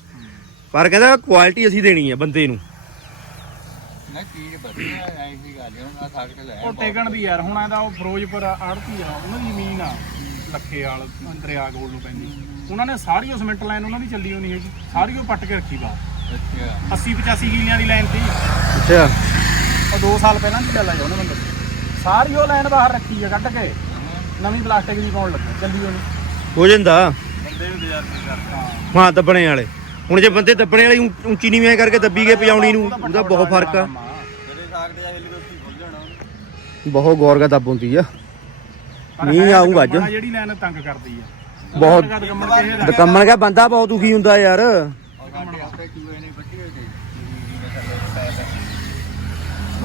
ਪਰ ਕਹਿੰਦਾ ਕੁਆਲਿਟੀ ਅਸੀਂ ਦੇਣੀ ਆ ਬੰਦੇ ਨੂੰ। ਨਾ ਚੀਜ਼ ਵਧੀਆ ਐ ਵੀ ਗੱਲ ਹੈ ਹੁਣ ਆ ਸਾਗਟ ਲੈ ਉਹ ਟੇਕਣ ਦੀ ਯਾਰ ਹੁਣ ਇਹਦਾ ਉਹ ਫਿਰੋਜ਼ਪੁਰ ਆੜਤੀ ਆ ਉਹਨਾਂ ਦੀ ਜ਼ਮੀਨ ਆ ਲੱਖੇ ਵਾਲ ਦਰਿਆ ਕੋਲ ਨੂੰ ਪੈਂਦੀ। ਉਹਨਾਂ ਨੇ ਸਾਰੀ ਉਹ ਸਿਮੈਂਟ ਲਾਈਨ ਉਹਨਾਂ ਦੀ ਚੱਲੀ ਹੋਣੀ ਹੈਗੀ ਸਾਰੀ ਉਹ ਪੱਟ ਕੇ ਰੱਖੀ ਵਾ ਅੱਛਾ। 80 85 ਕਿੱਲਿਆਂ ਦੀ ਲਾਈਨ ਸੀ। ਅੱਛਾ। ਉਹ 2 ਸਾਲ ਪਹਿਲਾਂ ਦੀ ਗੱਲ ਆ ਜੀ ਉਹਨਾਂ ਬੰਦੇ ਸਾਰੀ ਉਹ ਲਾਈਨ ਬਾਹਰ ਰੱਖੀ ਆ ਕੱਢ ਕੇ। ਨਵੀਂ ਪਲਾਸਟਿਕ ਦੀ ਪਾਉਣ ਲੱਗਾ ਚੱਲੀ ਹੋਣੀ ਹੋ ਜਾਂਦਾ। ਬੰਦੇ ਹੁੰਦੇ ਯਾਰ ਕੀ ਕਰਦਾ ਹਾਂ ਦੱਬਣੇ ਵਾਲੇ। ਹੁਣ ਜੇ ਬੰਦੇ ਦੱਬਣੇ ਵਾਲੀ ਉਂ- ਉੱਚੀ ਨੀਵੇਂ ਕਰਕੇ ਦੱਬੀ ਗਏ ਪਜਾਉਣੀ ਨੂੰ ਉਹਦਾ ਬਹੁਤ ਫ਼ਰਕ ਆ। ਜਿਹੜੇ ਸਾਗਟ ਜਾਂ ਹਿੱਲ ਉੱਤੀ ਖੁੱਲ ਜਾਣਾ ਬਹੁਤ ਗੌਰ ਦਾ ਦੱਬ ਹੁੰਦੀ ਆ। ਮੀਂਹ ਆਊਗਾ ਅੱਜ। ਜਿਹੜੀ ਲਾਈਨ ਤੰਗ ਕਰਦੀ ਆ। ਬਹੁਤ ਕੰਮਣ ਕੇ ਇਹ ਦਕੰਮਣ ਕਾ ਬੰਦਾ ਬਹੁਤ ਦੁਖੀ ਹੁੰਦਾ ਯਾਰ। ਔਰ ਸਾਡੇ ਆਪੇ ਚੂਹੇ ਨੇ ਵੱਢੀ ਹੋਈ ਸੀ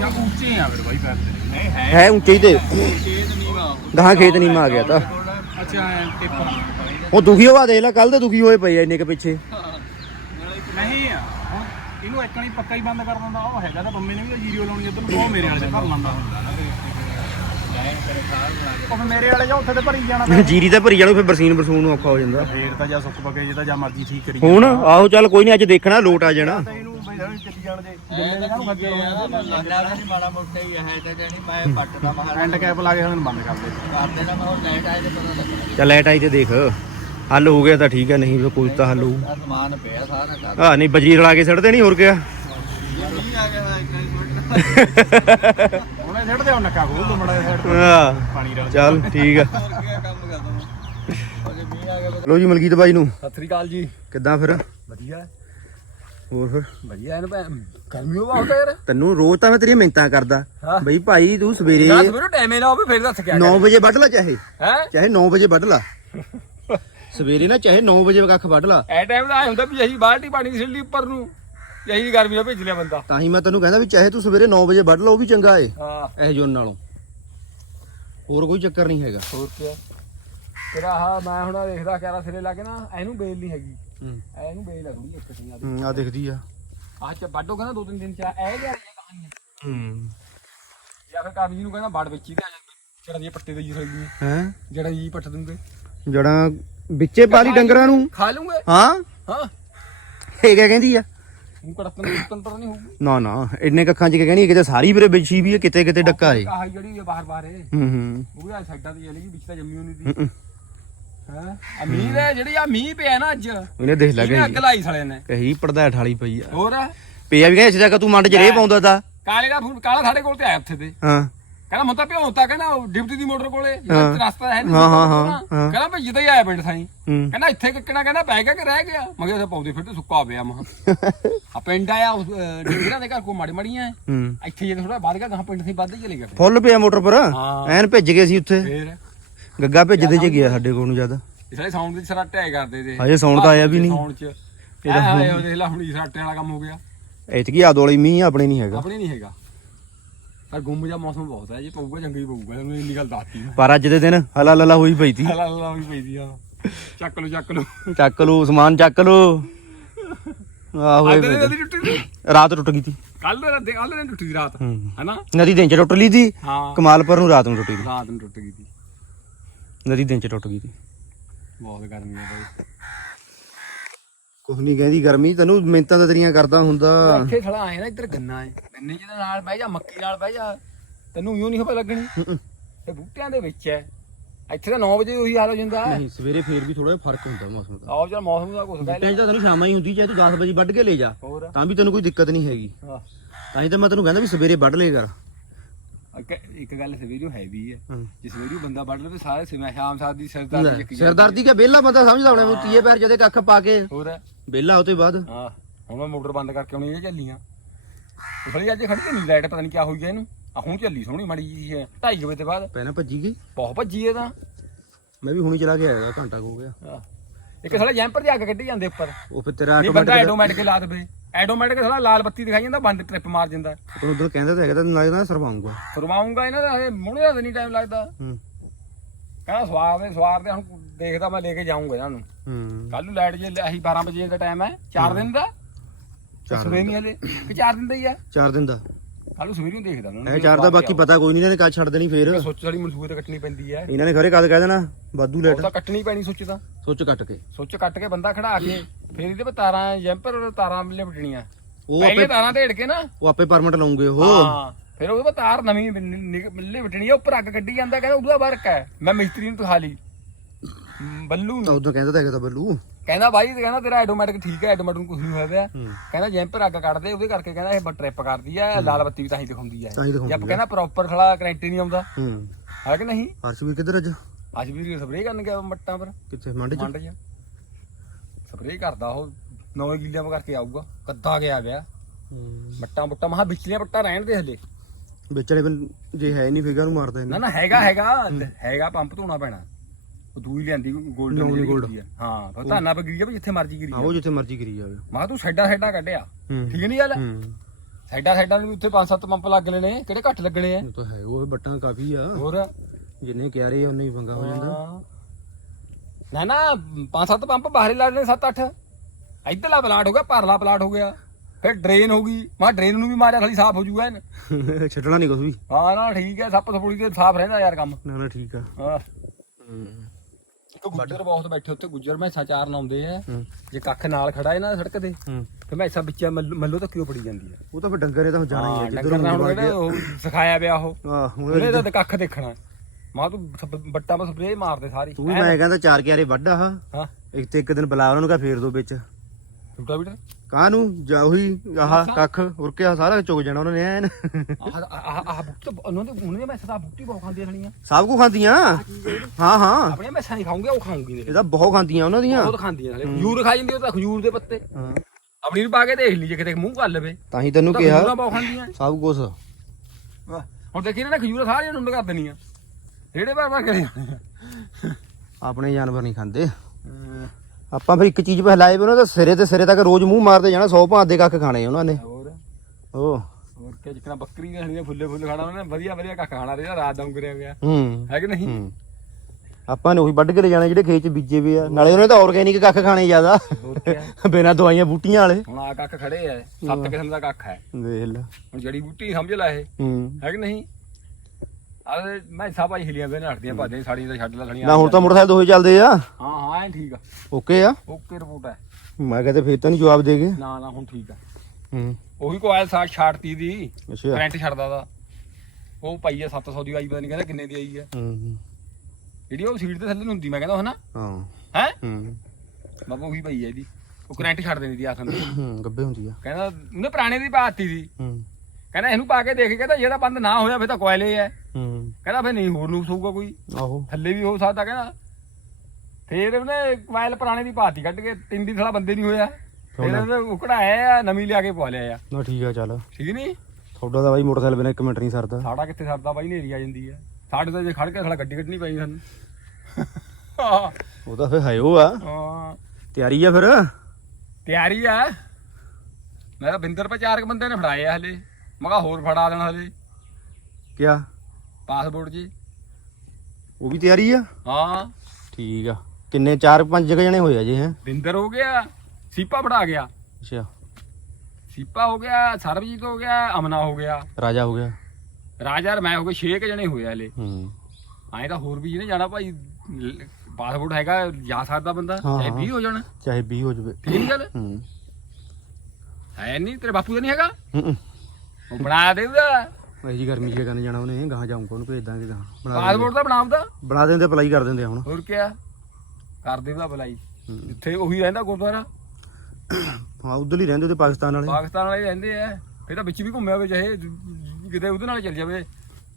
ਜਾਂ ਉੱਚੇ ਆ ਮੇਰੇ ਬਾਈ ਪੈਰ ਤੇ। ਨਹੀਂ ਹੈ ਹੈ ਉੱਚੇ ਹੀ ਤੇ। ਖੇਤ ਨਹੀਂ ਵਾ ਗਾਹਾਂ ਖੇਤ ਨਹੀਂ ਮਾ ਗਿਆ ਤਾਂ। ਅੱਛਾ ਐਂ ਉਹ ਦੁਖੀ ਹੋਵਾ ਦੇਖ ਲੈ ਕੱਲ ਤੇ ਦੁਖੀ ਹੋਏ ਪਏ ਆ ਇੰਨੇ ਕੇ ਪਿੱਛੇ। ਨਹੀਂ ਹੁਣ ਇਹਨੂੰ ਇੱਕ ਨਹੀਂ ਪੱਕਾ ਹੀ ਬੰਦ ਕਰ ਦਿੰਦਾ ਉਹ ਹੈਗਾ ਤਾਂ ਬੰਮੇ ਨੇ ਵੀ ਜੀਰੀਓ ਲਾਉਣੀ ਇੱਧਰ ਨੂੰ ਉਹ ਮੇਰੇ ਵਾਲੇ ਦੇ ਭਰ ਲੰਦਾ ਉਹ ਫਿਰ ਮੇਰੇ ਵਾਲੇ ਜਾਂ ਉੱਥੇ ਤੇ ਭਰੀ ਜਾਣਾ ਜੀਰੀ ਤਾਂ ਭਰੀ ਜਾਣੋ ਫਿਰ ਬਰਸੀਨ ਬਰਸੂਨ ਨੂੰ ਔਖਾ ਹੋ ਜਾਂਦਾ। ਫੇਰ ਤਾਂ ਜਾਂ ਸੁੱਕ ਪਕੇ ਜੇ ਤਾਂ ਜਾਂ ਮਰਜ਼ੀ ਠੀਕ ਕਰੀ ਹੁਣ? ਆਹੋ ਚੱਲ ਕੋਈ ਨਹੀਂ ਅੱਜ ਦੇਖਣਾ ਲੋਟ ਆ ਜਾਣਾ। ਤਾਂ ਇਹਨੂੰ ਬਈ ਸਾਰੇ ਚੱਲੀ ਜਾਣ ਦੇ। ਜਿੰਨੇ ਜਗ੍ਹਾ ਨੂੰ ਹੋਣਾ। ਲੱਗਦਾ ਵੀ ਮਾੜਾ ਮੋਟਾ ਹੀ ਹੈ ਤਾਂ ਜਾਨੀ ਮੈਂ ਪੱਟ ਦਾ ਮਹਾਰਾਜ ਐਂਡ ਕੈਪ ਲਾ ਕੇ ਹੁਣ ਬੰਦ ਕਰ ਦੇ। ਕਰ ਦੇਣਾ ਮੈਂ ਉਹ ਲਾਈਟ ਆਏ ਤੇ ਪਤਾ ਲੱਗਣਾ। ਚੱਲ ਲਾਈਟ ਆਈ ਤੇ ਦੇਖ। ਹੱਲ ਹੋ ਗਿਆ ਤਾਂ ਠੀਕ ਹੈ ਨਹੀਂ ਕੋਈ ਤਾਂ ਹੱਲ ਹੋਊ। ਆ ਸਮਾਨ ਪਿਆ ਸਾਰਾ ਕਰ ਆ ਨਹੀਂ ਬਜਰੀ ਰਲਾ ਕੇ ਛੱਡਦੇ ਨਹੀਂ ਹੋਰ ਕਿਆ? ਨਹੀਂ ਆ ਗਿਆ ਹੀ ਨੱਕਾ ਖੋਲ ਮੜਾ ਸਾਈਡ ਪਾਣੀ ਚੱਲ ਠੀਕ ਆ। ਕੀ ਕੰਮ ਲੋ ਜੀ ਮਲਕੀਤ ਬਾਈ ਨੂੰ। ਸਤਿ ਸ੍ਰੀ ਅਕਾਲ ਜੀ। ਕਿੱਦਾਂ ਫਿਰ? ਵਧੀਆ। ਹੋਰ ਫਿਰ? ਵਧੀਆ ਇਹਨੂੰ ਭੈਣ ਗਰਮੀ ਬਹੁਤ ਯਾਰ। ਤੈਨੂੰ ਰੋਜ਼ ਤਾਂ ਮੈਂ ਤੇਰੀਆਂ ਮਿੰਤਾਂ ਕਰਦਾ। ਹਾਂ। ਬਈ ਭਾਈ ਤੂੰ ਸਵੇਰੇ ਰਾਤ ਮੇਰੇ ਟਾਈਮੇ ਨਾ ਹੋਵੇ ਫਿਰ ਦੱਸ ਕਿਆ 9 ਵਜੇ ਵੱਢ ਲਾ ਚਾਹੇ। ਹੈ? ਚਾਹੇ 9 ਵਜੇ ਵੱਢ ਲਾ। ਸਵੇਰੇ ਨਾ ਚਾਹੇ 9 ਵਜੇ ਕੱਖ ਵੱਢ ਲਾ। ਐ ਟਾਈਮ ਦਾ ਐ ਹੁੰਦਾ ਵੀ ਅਸੀਂ ਬਾਲਟੀ ਪਾਣੀ ਦੀ ਸਿੱਲੀ ਉੱਪਰ ਨੂੰ ਇਹੀ ਗਰਮੀ ਨਾਲ ਭੇਜ ਲਿਆ ਬੰਦਾ। ਤਾਂ ਹੀ ਮੈਂ ਤੈਨੂੰ ਕਹਿੰਦਾ ਵੀ ਚਾਹੇ ਤੂੰ ਸਵੇਰੇ 9 ਵਜੇ ਵੱਢ ਲਾ ਉਹ ਵੀ ਚੰਗਾ ਏ। ਹਾਂ। ਇਹ ਜੋਨ ਨਾਲੋਂ। ਹੋਰ ਕੋਈ ਚੱਕਰ ਨਹੀਂ ਹੈਗਾ। ਹੋਰ ਕੀ ਤੇਰਾ ਆਹ ਮੈਂ ਹੁਣ ਆਹ ਦੇਖਦਾ ਕਿਹੜਾ ਸਿਰੇ ਲਾ ਕੇ ਨਾ ਇਹਨੂੰ ਬੇਲ ਨਹੀਂ ਹੈਗੀ। ਹੂੰ। ਐ ਇਹਨੂੰ ਬੇਲ ਲੱਗਦੀ ਇੱਕ ਸਿੰਘ ਆ ਆ ਦਿਖਦੀ ਆ। ਆਹ ਚ ਵੱਡੋ ਕਹਿੰਦਾ ਦੋ ਤਿੰਨ ਦਿਨ ਚ ਆ, ਇਹ ਲਿਆ ਇਹ ਕਹਾਣੀ ਹੂੰ। ਜਾਂ ਫਿਰ ਕਾਬੀ ਜੀ ਨੂੰ ਕਹਿੰਦਾ ਵੜ ਵਿੱਚ ਹੀ ਤੇ ਆ ਜਾਂਦੇ ਜਿਹੜਾ ਦੀ ਪੱਟੇ ਦੇ ਜੀ ਰਹੀ ਹੈ? ਜਿਹੜਾ ਜੀ ਪੱਟ ਦੂੰਗੇ ਜੜਾਂ ਵਿੱਚੇ ਪਾਲੀ ਡੰਗਰਾਂ ਨੂੰ। ਖਾ ਲੂੰਗੇ। ਹਾਂ? ਹਾਂ। ਇਹ ਕਿਆ ਕਹਿੰਦੀ ਆ? ਨਹੀਂ ਹੋਊਗੀ। ਨਾ ਨਾ ਇੰਨੇ ਕੱਖਾਂ 'ਚ ਕੀ ਕਹਿਣੀ ਕਿਤੇ ਸਾਰੀ ਵੀਰੇ ਵਿਛੀ ਵੀ ਹੈ ਕਿਤੇ ਕਿਤੇ ਡੱਕਾ ਏ। ਆਹ ਜਿਹੜੀ ਬਾਹਰ ਬਾਹਰ ਹੈ ਹੂੰ ਹੂੰ। ਉਹ ਆ ਸਾਈਡਾਂ ਤੇ ਚਲੇਗੀ ਵਿੱਚ ਤਾਂ ਜੰਮੀ ਹੋਣੀ ਦੀ। ਹੂੰ, ਹੂੰ। ਹਾਂ? ਜਿਹੜੀ ਆ ਮੀਂਹ ਪਿਆ ਨਾ ਅੱਜ ਇਹਨੇ ਦੇਖ ਲੈ ਇਹਨੇ ਅੱਗ ਲਾਈ ਸਾਲੇ ਨੇ। ਕਹੀ ਪੜਦਾ ਠਾਲੀ ਪਈ ਆ। ਹੋਰ? ਪਿਆ ਵੀ ਕਹਿੰਦਾ ਇਸ ਜਗ੍ਹਾ ਤੂੰ ਮੰਡ 'ਚ ਰੇ ਪਾਉਂਦਾ ਤਾ। ਕਾਲੇ ਦਾ ਫੋਨ ਕਾਲਾ ਸਾਡੇ ਕੋਲ ਤੇ ਆਇਆ ਉੱਥੇ ਤੇ। ਹਾਂ। ਕਹਿੰਦਾ ਮੈਂ ਤਾਂ ਭਿਉਂਤਾ ਕਹਿੰਦਾ ਉਹ ਡਿਪਟੀ ਦੀ ਮੋਟਰ ਕੋਲੇ। ਜਿਹੜਾ ਰਸਤਾ ਹੈ ਹਾਂ, ਹਾਂ, ਸੁੱਕਾ ਹਾਂ, ਸੁੱਕਾ। ਹਾਂ। ਕਹਿੰਦਾ ਭਈ ਜਿੱਦਾਂ ਹੀ ਆਇਆ ਪਿੰਡ ਸਾਈ ਹੂੰ। ਕਹਿੰਦਾ ਇੱਥੇ ਕਿੱਕਣਾ ਕਹਿੰਦਾ ਪੈ ਗਿਆ ਕਿ ਰਹਿ ਗਿਆ। ਮੈਂ ਕਿਹਾ ਉੱਥੇ ਪਾਉਂਦੇ ਫਿਰ ਤੇ ਸੁੱਕਾ ਪਿਆ ਮਾ ਆ ਪਿੰਡ ਆਇਆ ਉਸ ਡਿਪਟੀਆਂ ਦੇ ਘਰ ਕੋ ਮਾੜੀ ਮਾੜੀਆਂ ਹੂੰ। ਇੱਥੇ ਜੇ ਥੋੜਾ ਵੱਧ ਗਿਆ ਗਾਂ ਪਿੰਡ ਸੇ ਵੱਧ ਹੀ ਚਲੇ ਗਿਆ ਫਿਰ। ਫੁੱਲ ਪਿਆ ਮੋਟਰ ਪਰ? ਹਾਂ। ਐਨ ਭਿੱਜ ਗਏ ਸੀ ਉੱਥੇ। ਫੇਰ? ਗੱਗਾ ਭਿੱਜਦੇ 'ਚ ਗਿਆ ਸਾਡੇ ਕੋਲ ਨੂੰ ਜਦ ਇਸ ਸਾਊਂਡ ਦੀ ਸਰਾਟੇ ਆਏ ਕਰਦੇ ਤੇ। ਹਜੇ ਸਾਉਣ ਤਾਂ ਆਇਆ ਵੀ ਨਹੀਂ। ਸਾਊਂਡ ਚ। ਇਹਦਾ ਹੁਣ ਦੇਖ ਲੈ ਹੁਣ ਹੀ ਸਰਾਟੇ ਵਾਲਾ ਕੰਮ ਹੋ ਗਿਆ। ਐਤਕੀ ਆਦ ਵਾਲੀ ਮੀਂਹ ਆਪਣੇ ਨਹੀਂ ਹੈਗਾ। ਆਪਣੇ ਨਹੀਂ ਹੈਗਾ। ਪਰ ਗੁੰਮ ਜਾ ਮੌਸਮ ਬਹੁਤ ਹੈ ਜੇ ਪਊਗਾ ਚੰਗਾ ਹੀ ਪਊਗਾ ਤੁਹਾਨੂੰ ਇੰਨੀ ਗੱਲ ਦੱਸਤੀ ਮੈਂ। ਪਰ ਅੱਜ ਦੇ ਦਿਨ ਹਲਾ ਲਲਾ ਹੋਈ ਪਈ ਤੀ। ਲਾ ਲਾ ਵੀ ਪਈਦੀ ਆ ਚੱਕ ਲੋ ਚੱਕ ਲੋ ਚੱਕ ਲੋ ਸਮਾਨ ਚੱਕ ਲੋ ਆਹੋ ਦੇ ਟੁੱਟੀ ਸੀ ਰਾਤ ਟੁੱਟ ਗਈ ਤੀ। ਕੱਲ ਦੇ ਰਾਤ ਕੱਲ ਦੇ ਟੁੱਟੀ ਸੀ ਰਾਤ ਹੂੰ। ਹੈਨਾ? ਨਦੀ ਦਿਨ 'ਚ ਟੁੱਟ ਲਈ ਤੀ। ਹਾਂ। ਕਮਾਲਪੁਰ ਨੂੰ ਰਾਤ ਨੂੰ ਟੁੱਟੀ ਤੀ। ਰਾਤ ਨੂੰ ਟੁੱਟ ਗਈ ਸੀ ਨਦੀ ਦਿਨ 'ਚ ਟੁੱਟ ਗਈ ਤੀ। ਬਹੁਤ ਗਰਮੀ ਹੈ ਬਾਈ। ਕੁਝ ਨਹੀਂ ਕਹਿੰਦੀ ਗਰਮੀ ਤੈਨੂੰ ਮਿੰਤਾਂ ਤਾਂ ਤੇਰੀਆਂ ਕਰਦਾ ਹੁੰਦਾ। ਇੱਥੇ ਥੜਾ ਆਏ ਨਾ ਇੱਧਰ ਗੰਨਾ ਹੈ ਗੰਨੇ ਜਿਹਦੇ ਨਾਲ ਬਹਿ ਜਾ ਮੱਕੀ ਨਾਲ ਬਹਿ ਜਾ। ਤੈਨੂੰ ਯੂੰ ਨਹੀਂ ਪਤਾ ਲੱਗਣੀ? ਇਹ ਬੂਟਿਆਂ ਦੇ ਵਿੱਚ ਹੈ ਇੱਥੇ ਤਾਂ 9 ਵਜੇ ਉਹੀ ਹਾਲ ਹੋ ਜਾਂਦਾ। ਹੈ ਨਹੀਂ ਸਵੇਰੇ ਫੇਰ ਵੀ ਥੋੜਾ ਫ਼ਰਕ ਹੁੰਦਾ ਮੌਸਮ ਦਾ। ਆਓ ਜਦ ਮੌਸਮ ਦਾ ਕੁਝ 'ਚ ਤਾਂ ਤੈਨੂੰ ਸ਼ਾਮਾਂ ਹੀ ਹੁੰਦੀ ਚਾਹੇ ਤੂੰ 10 ਵਜੇ ਵੱਢ ਕੇ ਲੈ ਜਾ ਤਾਂ ਵੀ ਤੈਨੂੰ ਕੋਈ ਦਿੱਕਤ ਨਹੀਂ ਹੈਗੀ। ਹਾਂ। ਤਾਂ ਹੀ ਤਾਂ ਮੈਂ ਤੈਨੂੰ ਕਹਿੰਦਾ ਵੀ ਸਵੇਰੇ ਵੱਢ ਲੈ ਕਰ। ਇੱਕ ਇੱਕ ਗੱਲ ਸਵੇਰੀਓ ਹੈਵੀ ਹੈ ਹੂੰ। ਜੇ ਸਵੇਰੀਓ ਬੰਦਾ ਵੱਢ ਲੈ ਤੇ ਸਾਰੇ ਸਿਮਾ ਸ਼ਾਮ ਸਾਥ ਦੀ ਸਰਦਾਰ ਚੱਕੀ ਸਿਰਦਰਦੀ ਕਾ ਵਿਹਲਾ ਬੰਦਾ ਸਮਝਦਾ ਹੋਣਾ ਮੈਨੂੰ ਤੀਏ ਪੈਰ ਜਦੇ ਕੱਖ ਪਾ ਕੇ ਹੋਰ? ਵਿਹਲਾ ਉਹ ਤੋਂ ਬਾਅਦ। ਹਾਂ ਹੁਣ ਮੈਂ ਮੋਟਰ ਬੰਦ ਕਰਕੇ ਆਉਣੀ ਇਹ ਚੱਲੀਆਂ। ਫਲੀ ਅੱਜ ਖੜੀ ਨਹੀਂ ਲਾਈਟ ਪਤਾ ਨਹੀਂ ਕੀ ਹੋਈ ਗਿਆ ਇਹਨੂੰ। ਆ ਹੁਣ ਚੱਲੀ ਸੋਹਣੀ ਮਾੜੀ ਜੀ ਹੈ 2:30 ਵਜੇ ਤੋਂ ਬਾਅਦ। ਪਹਿਲਾਂ ਭੱਜੀ ਗਈ। ਬਹੁਤ ਭੱਜੀ ਇਹ ਤਾਂ। ਮੈਂ ਵੀ ਹੁਣੀ ਚਲਾ ਕੇ ਆਇਆ ਘੰਟਾ ਕੁ ਹੋ ਗਿਆ। ਹਾਂ। ਇੱਕ ਸਾਲਾ ਜੈਂਪਰ ਦੇ ਅੱਗ ਕੱਢੀ ਜਾਂਦੇ ਉੱਪਰ। ਉਹ ਫਿਰ ਤੇਰਾ ਨਹੀਂ ਬੰਦਾ ਆਟੋਮੈਟਿਕ ਲਾ ਦੇਵੇ। ਐਟੋਮੈਟਿਕ ਸਾਲਾ ਲਾਲ ਬੱਤੀ ਦਿਖਾਈ ਜਾਂਦਾ ਬੰਦ ਟ੍ਰਿਪ ਮਾਰ ਜਾਂਦਾ ਉਧਰ ਕਹਿੰਦਾ ਤਾਂ ਹੈਗਾ ਤਾਂ ਲੱਗਦਾ ਸਰਵਾਉਂਗਾ ਫਰਮਾਉਂਗਾ ਇਹਨਾਂ ਦਾ ਹਜੇ ਮੁੜੇ ਦਾ ਨਹੀਂ ਟਾਈਮ ਲੱਗਦਾ। ਹੂੰ। ਕਹਿੰਦਾ ਸਵਾਰ ਦੇ ਸਵਾਰ ਦੇ ਹੁਣ ਦੇਖਦਾ ਮੈਂ ਲੈ ਕੇ ਜਾਊਂਗਾ ਇਹਨਾਂ ਨੂੰ। ਹੂੰ। ਕੱਲ ਨੂੰ ਲਾਈਟ ਜੇ ਅਸੀਂ 12 ਵਜੇ ਦਾ ਟਾਈਮ ਹੈ 4 ਦਿਨ ਦਾ। ਚਾਰ ਸਵੇਰ ਨਹੀਂ ਹਲੇ ਕਿ 4 ਦਿਨ ਦਾ ਹੀ ਆ ਚਾਰ ਦਿਨ ਦਾ। ਕੱਲ ਨੂੰ ਸਵੇਰ ਨੂੰ ਦੇਖਦਾ ਉਹਨਾਂ ਇਹ ਚਾਰ ਦਾ ਬਾਕੀ ਪਤਾ ਕੋਈ ਨਹੀਂ ਇਹਨਾਂ ਨੇ ਕੱਲ ਛੱਡ ਦੇਣੀ ਫੇਰ। ਸੋਚ ਵਾਲੀ ਮਨਸੂਬੇ ਤੇ ਕੱਟਣੀ ਪੈਂਦੀ ਹੈ। ਇਹਨਾਂ ਨੇ ਖਰੇ ਕਦ ਕਹਿ ਦੇਣਾ ਵਾਧੂ ਉਹ ਲੈਟ ਤਾਂ ਕੱਟਣੀ ਪੈਣੀ ਸੁੱਚ ਤਾਂ। ਸੁੱਚ ਕੱਟ ਕੇ। ਸੁੱਚ ਕੱਟ ਕੇ ਬੰਦਾ ਖੜਾ ਕੇ ਫਿਰ ਇਹਦੇ ਪਰ ਤਾਰਾਂ ਜੈਂਪਰ ਤਾਰਾਂ ਲਿਪਟਣੀਆਂ ਉਹ ਪਹਿਲੇ ਤਾਰਾਂ ਢੇੜ ਕੇ ਨਾ। ਉਹ ਆਪੇ ਪਰਮਿਟ ਲਾਉਂਗੇ ਉਹ। ਹਾਂ ਫਿਰ ਉਹਦੇ ਬਾਅਦ ਤਾਰ ਨਵੀਂ ਮਿੱਲੇ ਵਟਣੀ ਆ ਉੱਪਰ ਅੱਗ ਕੱਢੀ ਜਾਂਦਾ ਕਹਿੰਦਾ ਉਹਦਾ ਵਰਕ ਹੈ। ਮੈਂ ਮਿਸਤਰੀ ਨੂੰ ਦਿਖਾ ਲਈ। ਬੱਲੂ ਨੂੰ। ਉਦੋਂ ਕਹਿੰਦਾ ਤਾਂ ਹੈਗਾ ਤਾਂ ਬੱਲੂ। ਕਹਿੰਦਾ ਬਾਈ ਤੇ ਕਹਿੰਦਾ ਤੇਰਾ ਆਟੋਮੈਟਿਕ ਠੀਕ ਹੈ ਆਟੋਮੈਟਿਕ ਨੂੰ ਕੁਝ ਨਹੀਂ ਹੋਇਆ ਪਿਆ। ਕਹਿੰਦਾ ਜੈਂਪਰ ਅੱਗ ਕੱਢਦੇ ਉਹਦੇ ਕਰਕੇ ਕਹਿੰਦਾ ਇਹ ਟ੍ਰਿਪ ਕਰਦੀ ਆ ਲਾਲ ਬੱਤੀ ਵੀ ਤਾਂ ਹੀ ਦਿਖਾਉਂਦੀ ਆ। ਜਦ। ਕਹਿੰਦਾ ਪ੍ਰੋਪਰ ਥਲਾ ਕਰੰਟ ਨਹੀਂ ਆਉਂਦਾ। ਹੂੰ। ਕਿ ਨਹੀਂ? ਹਰਸ਼ ਵੀ ਕਿੱਧਰ ਅੱਜ? ਅੱਜ ਵੀ ਸਪਰੇਅ ਕਰਨ ਗਿਆ ਮੱਟਾਂ ਪਰ। ਕਿੱਥੇ ਮੰਡ ਚ? ਮੰਡ ਜਾ ਸਪਰੇਅ ਕਰਦਾ ਉਹ ਨੌਵੇਂ ਗਿੱਲਿਆਂ ਕਰਕੇ ਆਊਗਾ। ਕੱਦਾ ਗਿਆ ਵਿਆ। ਮੱਟਾਂ ਮੁੱਟਾਂ ਮਹਾ ਵਿਚਲੀਆਂ ਪੱਟਾਂ ਰਹਿਣ ਦੇ ਹਲੇ। ਵਿੱਚ ਵਾਲੇ ਬੰ- ਜੇ ਹੈ ਨਹੀਂ ਫਿਗਰ ਨੂੰ ਮਾਰਦਾ ਨਾ ਨਾ ਹੈਗਾ ਹੈਗਾ। ਹੈਗਾ ਪੰਪ ਧੋਣਾ ਪੈਣਾ। ਉਹ ਦੂਈ ਲਿਆਂਦੀ ਜਿਹੜੀ gold। ਹੁੰਦੀ ਆ। ਹਾਂ ਪਰ ਧਾਨਾ ਪੇ ਗਿਰੀ ਆ ਵੀ ਜਿੱਥੇ ਮਰਜ਼ੀ ਗਿਰੀ ਹਾਂ ਉਹ ਜਿੱਥੇ ਮਰਜ਼ੀ ਕਰੀ ਜਾਵੇ। ਮੈਂ ਕਿਹਾ ਤੂੰ ਸਾਈਡਾਂ ਸਾਈਡਾਂ ਕੱਢਿਆ। ਹੂੰ। ਠੀਕ ਨਹੀਂ ਗੱਲ? ਹੂੰ। ਸਾਈਡਾਂ ਸਾਈਡਾਂ ਨੂੰ ਵੀ ਉੱਥੇ ਪੰਜ ਸੱਤ ਪੰਪ ਲੱਗ ਲਏ ਨੇ ਕਿਹੜੇ ਘੱਟ ਲੱਗਣੇ ਆ? ਉਹ ਤਾਂ ਹੈ ਉਹ ਬੱਟਾਂ ਕਾਫੀ ਆ। ਹੋਰ? ਜਿੰਨੇ ਕਿਆਰੇ ਆ ਉਨੇ ਹੀ ਪੰਗਾ ਹੋ ਜਾਂਦਾ। ਨਾ ਨਾ ਪੰਜ ਸੱਤ ਪੰਪ ਬਾਹਰੇ ਲੱਗਦੇ ਸੱਤ ਅੱਠ। ਇੱਧਰਲਾ ਪਲਾਟ ਹੋ ਗਿਆ ਪਰਲਾ ਪਲਾਟ ਹੋ ਗਿਆ। ਫਿਰ ਡਰੇਨ ਹੋ ਗਈ। ਮੈਂ ਡਰੇਨ ਨੂੰ ਵੀ ਮਾਰਿਆ ਥਲੀ ਸਾਫ਼ ਹੋ ਜੂਗਾ ਇਹਨ। ਛੱਡਣਾ ਨਹੀਂ ਕੁਝ ਵੀ। ਹਾਂ ਨਾ ਠੀਕ ਹੈ ਸੱਪ ਸਪੂੜੀ ਤੇ ਸਾਫ਼ ਰਹਿੰਦਾ ਯਾਰ ਕੰਮ। ਨਾ ਨਾ ਠੀਕ ਆ। ਹਾਂ। ਗੁੱਜਰ ਬਹੁਤ ਬੈਠੇ ਉੱਥੇ ਗੁੱਜਰ ਮੈਸਾਂ ਚਾਰਨ ਆਉਂਦੇ ਆ। ਜੇ ਕੱਖ ਨਾਲ ਖੜਾ ਹੈ ਨਾ ਸੜਕ ਤੇ ਤੇ ਮੈਸਾਂ ਵਿੱਚ ਮੱਲੋ ਤਾਂ ਕਿਉਂ ਪੜੀ ਜਾਂਦੀ ਹੈ ਉਹ ਤਾਂ ਫਿਰ ਡੰਗਰ ਇਹ ਤਾਂ ਜਾਣਾ ਹੀ ਡੰਗਰ ਜਿੱਧਰ ਉਹ ਸਿਖਾਇਆ ਪਿਆ ਉਹ। ਆਹ ਉਹਨੇ ਤਾਂ ਕੱਖ ਦੇਖਣਾ। ਮਾਂ ਤੂੰ ਬੱਟਾਂ 'ਤੇ ਸਪਰੇਅ ਮਾਰਦੇ ਸਾਰੀ। ਤੂੰ ਮੈਂ ਕਹਿੰਦਾ ਚਾਰ ਕਿਆਰੇ ਵੱਢ ਆ ਹਾਂ। ਇੱਕ ਤੇ ਇੱਕ ਦਿਨ ਬੁਲਾ ਉਹਨਾਂ ਨੂੰ ਕਹ ਫੇਰ ਦੋ ਵਿੱਚ। ਟੁੱਟਾ ਵੀਟਰ ਕਾਹ ਨੂੰ? ਜਾਂ ਉਹੀ ਆਹ ਕੱਖ ਉਰਕਿਆ ਸਾਰਾ ਚੁੱਕ ਜਾਣਾ ਉਹਨਾਂ ਨੇ ਐਨ। ਆਹ ਆਹ ਆਹ ਬੁੱਟੀ ਤਾਂ ਉਹਨਾਂ ਦੇ ਉਹਨਾਂ ਦੇ ਮੈਸਾਂ ਤਾਂ ਬੁੱਟੀ ਬਹੁਤ ਖਾਂਦੀਆਂ ਖਣੀਆਂ ਸਭ ਕੁ ਖਾਂਦੀਆਂ? ਹਾਂ ਹਾਂ। ਆਪਣੀਆਂ ਮੈਸਾਂ ਨਹੀਂ ਖਾਉਂਗੇ ਉਹ ਖਾਉਂਗੀ ਇਹ ਤਾਂ ਬਹੁਤ ਖਾਂਦੀਆਂ ਉਹਨਾਂ ਦੀਆਂ। ਬਹੁਤ ਖਾਂਦੀਆਂ ਨਾਲੇ ਖਜੂਰ ਖਾ ਜਾਂਦੀ ਉਹ ਤਾਂ ਖਜੂਰ ਦੇ ਪੱਤੇ। ਹਾਂ। ਆਪਣੀ ਨੂੰ ਪਾ ਕੇ ਦੇਖ ਲਈ ਜੇ ਕਿਤੇ ਮੂੰਹ ਕਰ ਲਵੇ। ਤਾਂ ਹੀ ਤੈਨੂੰ ਕਿਹਾ। ਖਜੂਰਾਂ ਬਹੁਤ ਖਾਂਦੀਆਂ। ਸਭ ਕੁਝ ਵਾਹ, ਹੁਣ ਦੇਖੀ ਨਾ ਖਜੂਰ ਸਾਰੀਆਂ ਨੁੰਡ ਕਰ ਦੇਣੀਆਂ। ਜਿਹੜੇ ਬਾਰ ਬਾਰ ਕਰੇ। ਆਪਣੇ ਜਾਨਵਰ ਨਹੀਂ ਖਾਂਦੇ। ਆਪਾਂ ਫਿਰ ਇੱਕ ਚੀਜ਼ ਪੇ ਹਲਾਏ ਵੀ ਉਹਨਾਂ ਦਾ ਸਿਰੇ ਤੇ ਸਿਰੇ ਤੱਕ ਰੋਜ਼ ਮੂੰਹ ਮਾਰਦੇ ਜਾਣਾ 100 ਭਾਂਤ ਦੇ ਕੱਖ ਖਾਣੇ ਉਹਨਾਂ ਨੇ। ਹੋਰ? ਉਹ ਹੋਰ ਕਿ ਜਿਕਣਾ ਬੱਕਰੀ ਦੀਆਂ ਹਣੀਆਂ ਫੁੱਲੇ ਫੁੱਲੇ ਖਾਣਾ ਉਹਨਾਂ ਨੇ ਵਧੀਆ ਵਧੀਆ ਕੱਖ ਖਾਣਾ ਰਿਹਾ ਰਾਤ ਦਮ ਕਰਿਆ ਗਿਆ ਹੂੰ। ਹੈ ਕਿ ਨਹੀਂ? ਆਪਾਂ ਨੇ ਉਹੀ ਵੱਢ ਕੇ ਲੈ ਜਾਣੇ ਜਿਹੜੇ ਖੇਤ ਚ ਬੀਜੇ ਵੀ ਆ। ਨਾਲੇ ਉਹਨੇ ਤਾਂ ਆਰਗੇਨਿਕ ਕੱਖ ਖਾਣੇ ਜ਼ਿਆਦਾ। ਬਿਨਾਂ ਦਵਾਈਆਂ ਬੂਟੀਆਂ ਵਾਲੇ। ਹੁਣ ਆ ਕੱਖ ਖੜੇ ਐ ਸੱਤ ਕਿਸਮ ਦਾ ਕੱਖ ਹੈ। ਦੇਖ ਲੈ। ਹੁਣ ਜੜੀ ਬੂਟੀ ਸਮਝ ਲੈ ਇਹ। ਹੈ ਕਿ ਨਹੀਂ? ਆਹ ਮੈਂ ਆਈ ਹਿਲੀਆਂ ਵੇ ਨੜਦੀਆਂ ਭਾਦੇ ਸਾੜੀਆਂ ਦਾ ਛੱਡ ਲਾ ਖੜੀਆਂ ਨਾ ਹੁਣ ਤਾਂ ਮੋਟਰਸਾਈਕਲ ਦੋਹੇ ਚੱਲਦੇ ਆ। ਹਾਂ ਹਾਂ ਐਂ ਠੀਕ ਆ। ਓਕੇ ਆ? ਓਕੇ ਰਿਪੋਰਟ ਹੈ ਮੈਂ ਕਹਿੰਦੇ ਫੇਰ ਤਾਂ ਨਹੀਂ ਜਵਾਬ ਦੇਗੇ ਨਾ ਨਾ ਹੁਣ ਠੀਕ ਆ। ਹੂੰ। ਉਹੀ ਕੋਇਲ 60 ਛਾੜਤੀ ਦੀ। ਅੱਛਾ। ਕਰੰਟ ਛੱਡਦਾ ਦਾ ਉਹ ਪਈ ਆ 700 ਦੀ ਆਈ ਪਤਾ ਨਹੀਂ ਕਹਿੰਦਾ ਕਿੰਨੇ ਦੀ ਆਈ ਆ। ਹੂੰ ਜਿਹੜੀ ਉਹ ਸੀਟ ਤੇ ਥੱਲੇ ਨੂੰ ਹੁੰਦੀ ਮੈਂ ਕਹਿੰਦਾ ਹਨਾ? ਹਾਂ। ਹੈ? ਹੂੰ। ਬਾਬਾ ਉਹੀ ਪਈ ਆ ਇਹਦੀ। ਉਹ ਕਰੰਟ ਛੱਡ ਦਿੰਦੀ ਦੀ ਆਸਨ ਦੀ ਹੂੰ ਗੱਬੇ ਹੁੰਦੀ ਆ। ਕਹਿੰਦਾ ਉਹਨੇ ਪੁਰਾਣੇ ਦੀ ਪਾਤੀ ਸੀ। ਹੂੰ। ਕਹਿੰਦਾ ਇਹਨੂੰ ਪਾ ਕੇ ਦੇਖ ਕਹਿੰਦਾ ਜਿਹੜਾ ਬੰਦ ਨਾ ਹੋਇਆ ਫੇ ਤਾਂ ਕੋਇਲੇ ਐ ਹੂੰ। ਕਹਿੰਦਾ ਫੇ ਨਹੀਂ ਹੋਰ ਨੂੰ ਸੂਗਾ ਕੋਈ। ਆਹੋ। ਥੱਲੇ ਵੀ ਹੋ ਸਕਦਾ ਕਹਿੰਦਾ। ਫੇਰ ਉਹਨੇ ਕੋਇਲ ਪੁਰਾਣੇ ਦੀ ਪਾਤੀ ਕੱਢ ਕੇ ਤਿੰਨ ਦੀ ਸਾਲਾ ਬੰਦੇ ਨਹੀਂ ਹੋਇਆ। ਫਿਰ ਉਹਨੇ ਉਕੜਾਇਆ ਆ ਨਵੀਂ ਲਿਆ ਕੇ ਪਵਾ ਲਿਆ ਆ। ਨਾ ਠੀਕ ਆ ਚੱਲ। ਠੀਕ ਨਹੀਂ? ਤੁਹਾਡਾ ਤਾਂ ਬਾਈ ਮੋਟਰਸਾਈਕਲ ਬਿਨਾਂ ਇੱਕ ਮਿੰਟ ਨਹੀਂ ਸਰਦਾ। ਸਾਡਾ ਕਿੱਥੇ ਸਰਦਾ ਬਾਈ ਨੇਰੀ ਆ ਜਾਂਦੀ ਆ। ਸਾਡੇ ਤਾਂ ਜੇ ਖੜ ਕੇ ਸਾਲਾ ਗੱਡੀ ਕੱਢਣੀ ਪਈ ਸਾਨੂੰ। ਉਹ ਤਾਂ ਫੇ ਹੈ ਉਹ ਆ। ਹਾਂ। ਤਿਆਰੀ ਆ ਫਿਰ? ਤਿਆਰੀ ਆ। ਮੈਂ ਤਾਂ ਬਿੰਦਰ ਪਾ ਚਾਰ ਕੁ ਬੰਦੇ ਨੇ ਫੜਾਏ ਆ ਹਲੇ। ਮੈਂ ਕਿਹਾ ਹੋਰ ਫੜਾ ਦੇਣਾ ਹਲੇ ਕਿਆ? ਪਾਸਪੋਰਟ ਜੀ। ਉਹ ਵੀ ਤਿਆਰੀ ਆ? ਹਾਂ। ਠੀਕ ਆ। ਕਿੰਨੇ ਚਾਰ ਪੰਜ ਜਗ੍ਹਾ ਜਣੇ ਹੋਏ ਆ ਜੇ ਹੈ? ਬਿੰਦਰ ਹੋ ਗਿਆ ਸੀਪਾ ਫੜਾ ਗਿਆ। ਅੱਛਾ। ਸੀਪਾ ਹੋ ਗਿਆ ਸਰਬਜੀਤ ਹੋ ਗਿਆ ਅਮਨਾ ਹੋ ਗਿਆ। ਰਾਜਾ ਹੋ ਗਿਆ। ਰਾਜਾ ਔਰ ਮੈਂ ਹੋ ਗਏ 6 ਕੁ ਜਣੇ ਹੋਏ ਆ ਹਲੇ। ਹੂੰ। ਐਂ ਤਾਂ ਹੋਰ ਵੀ ਜਿਹਨੇ ਜਾਣਾ ਭਾਈ ਪਾਸਪੋਰਟ ਹੈਗਾ ਜਾ ਸਕਦਾ ਬੰਦਾ ਹਾਂ, ਚਾਹੇ ਹਾਂ। 20 ਹੋ ਜਾਣ। ਚਾਹੇ 20 ਹੋ ਜਵੇ। ਠੀਕ ਗੱਲ? ਹੂੰ। ਹੈ ਨਹੀਂ ਤੇਰੇ ਬਾਪੂ ਦਾ ਨਹੀਂ ਹੈਗਾ? ਹੂੰ। ਉਹ ਬਣਾ ਦੇ ਉਹਦਾ ਇਹ ਜੀ ਗਰਮੀ ਚ ਕਰਨ ਜਾਣਾ ਉਹਨੇ ਗਾਂ ਜਾਊਂਗਾ ਉਹਨੂੰ ਭੇਜ ਦਾਂਗੇ ਗਾਂ ਬਣਾ ਦਿੰਦੇ ਪਾਸਪੋਰਟ ਦਾ ਬਣਾਉਂਦਾ ਬਣਾ ਦਿੰਦੇ ਅਪਲਾਈ ਕਰ ਦਿੰਦੇ ਆ ਹੁਣ। ਹੋਰ ਕੀ ਕਰ ਦੇ ਉਹਦਾ ਬਲਾਈ। ਜਿੱਥੇ ਉਹੀ ਰਹਿੰਦਾ ਗੁਰਦੁਆਰਾ। ਹਾਂ ਉਧਰ ਹੀ ਰਹਿੰਦੇ ਉਹਦੇ ਪਾਕਿਸਤਾਨ ਵਾਲੇ। ਪਾਕਿਸਤਾਨ ਵਾਲੇ ਰਹਿੰਦੇ ਆ। ਫਿਰ ਤਾਂ ਵਿੱਚ ਵੀ ਘੁੰਮਿਆ ਹੋਵੇ ਚਾਹੇ ਕਿਤੇ ਉਹਦੇ ਨਾਲ ਚੱਲ ਜਾਵੇ।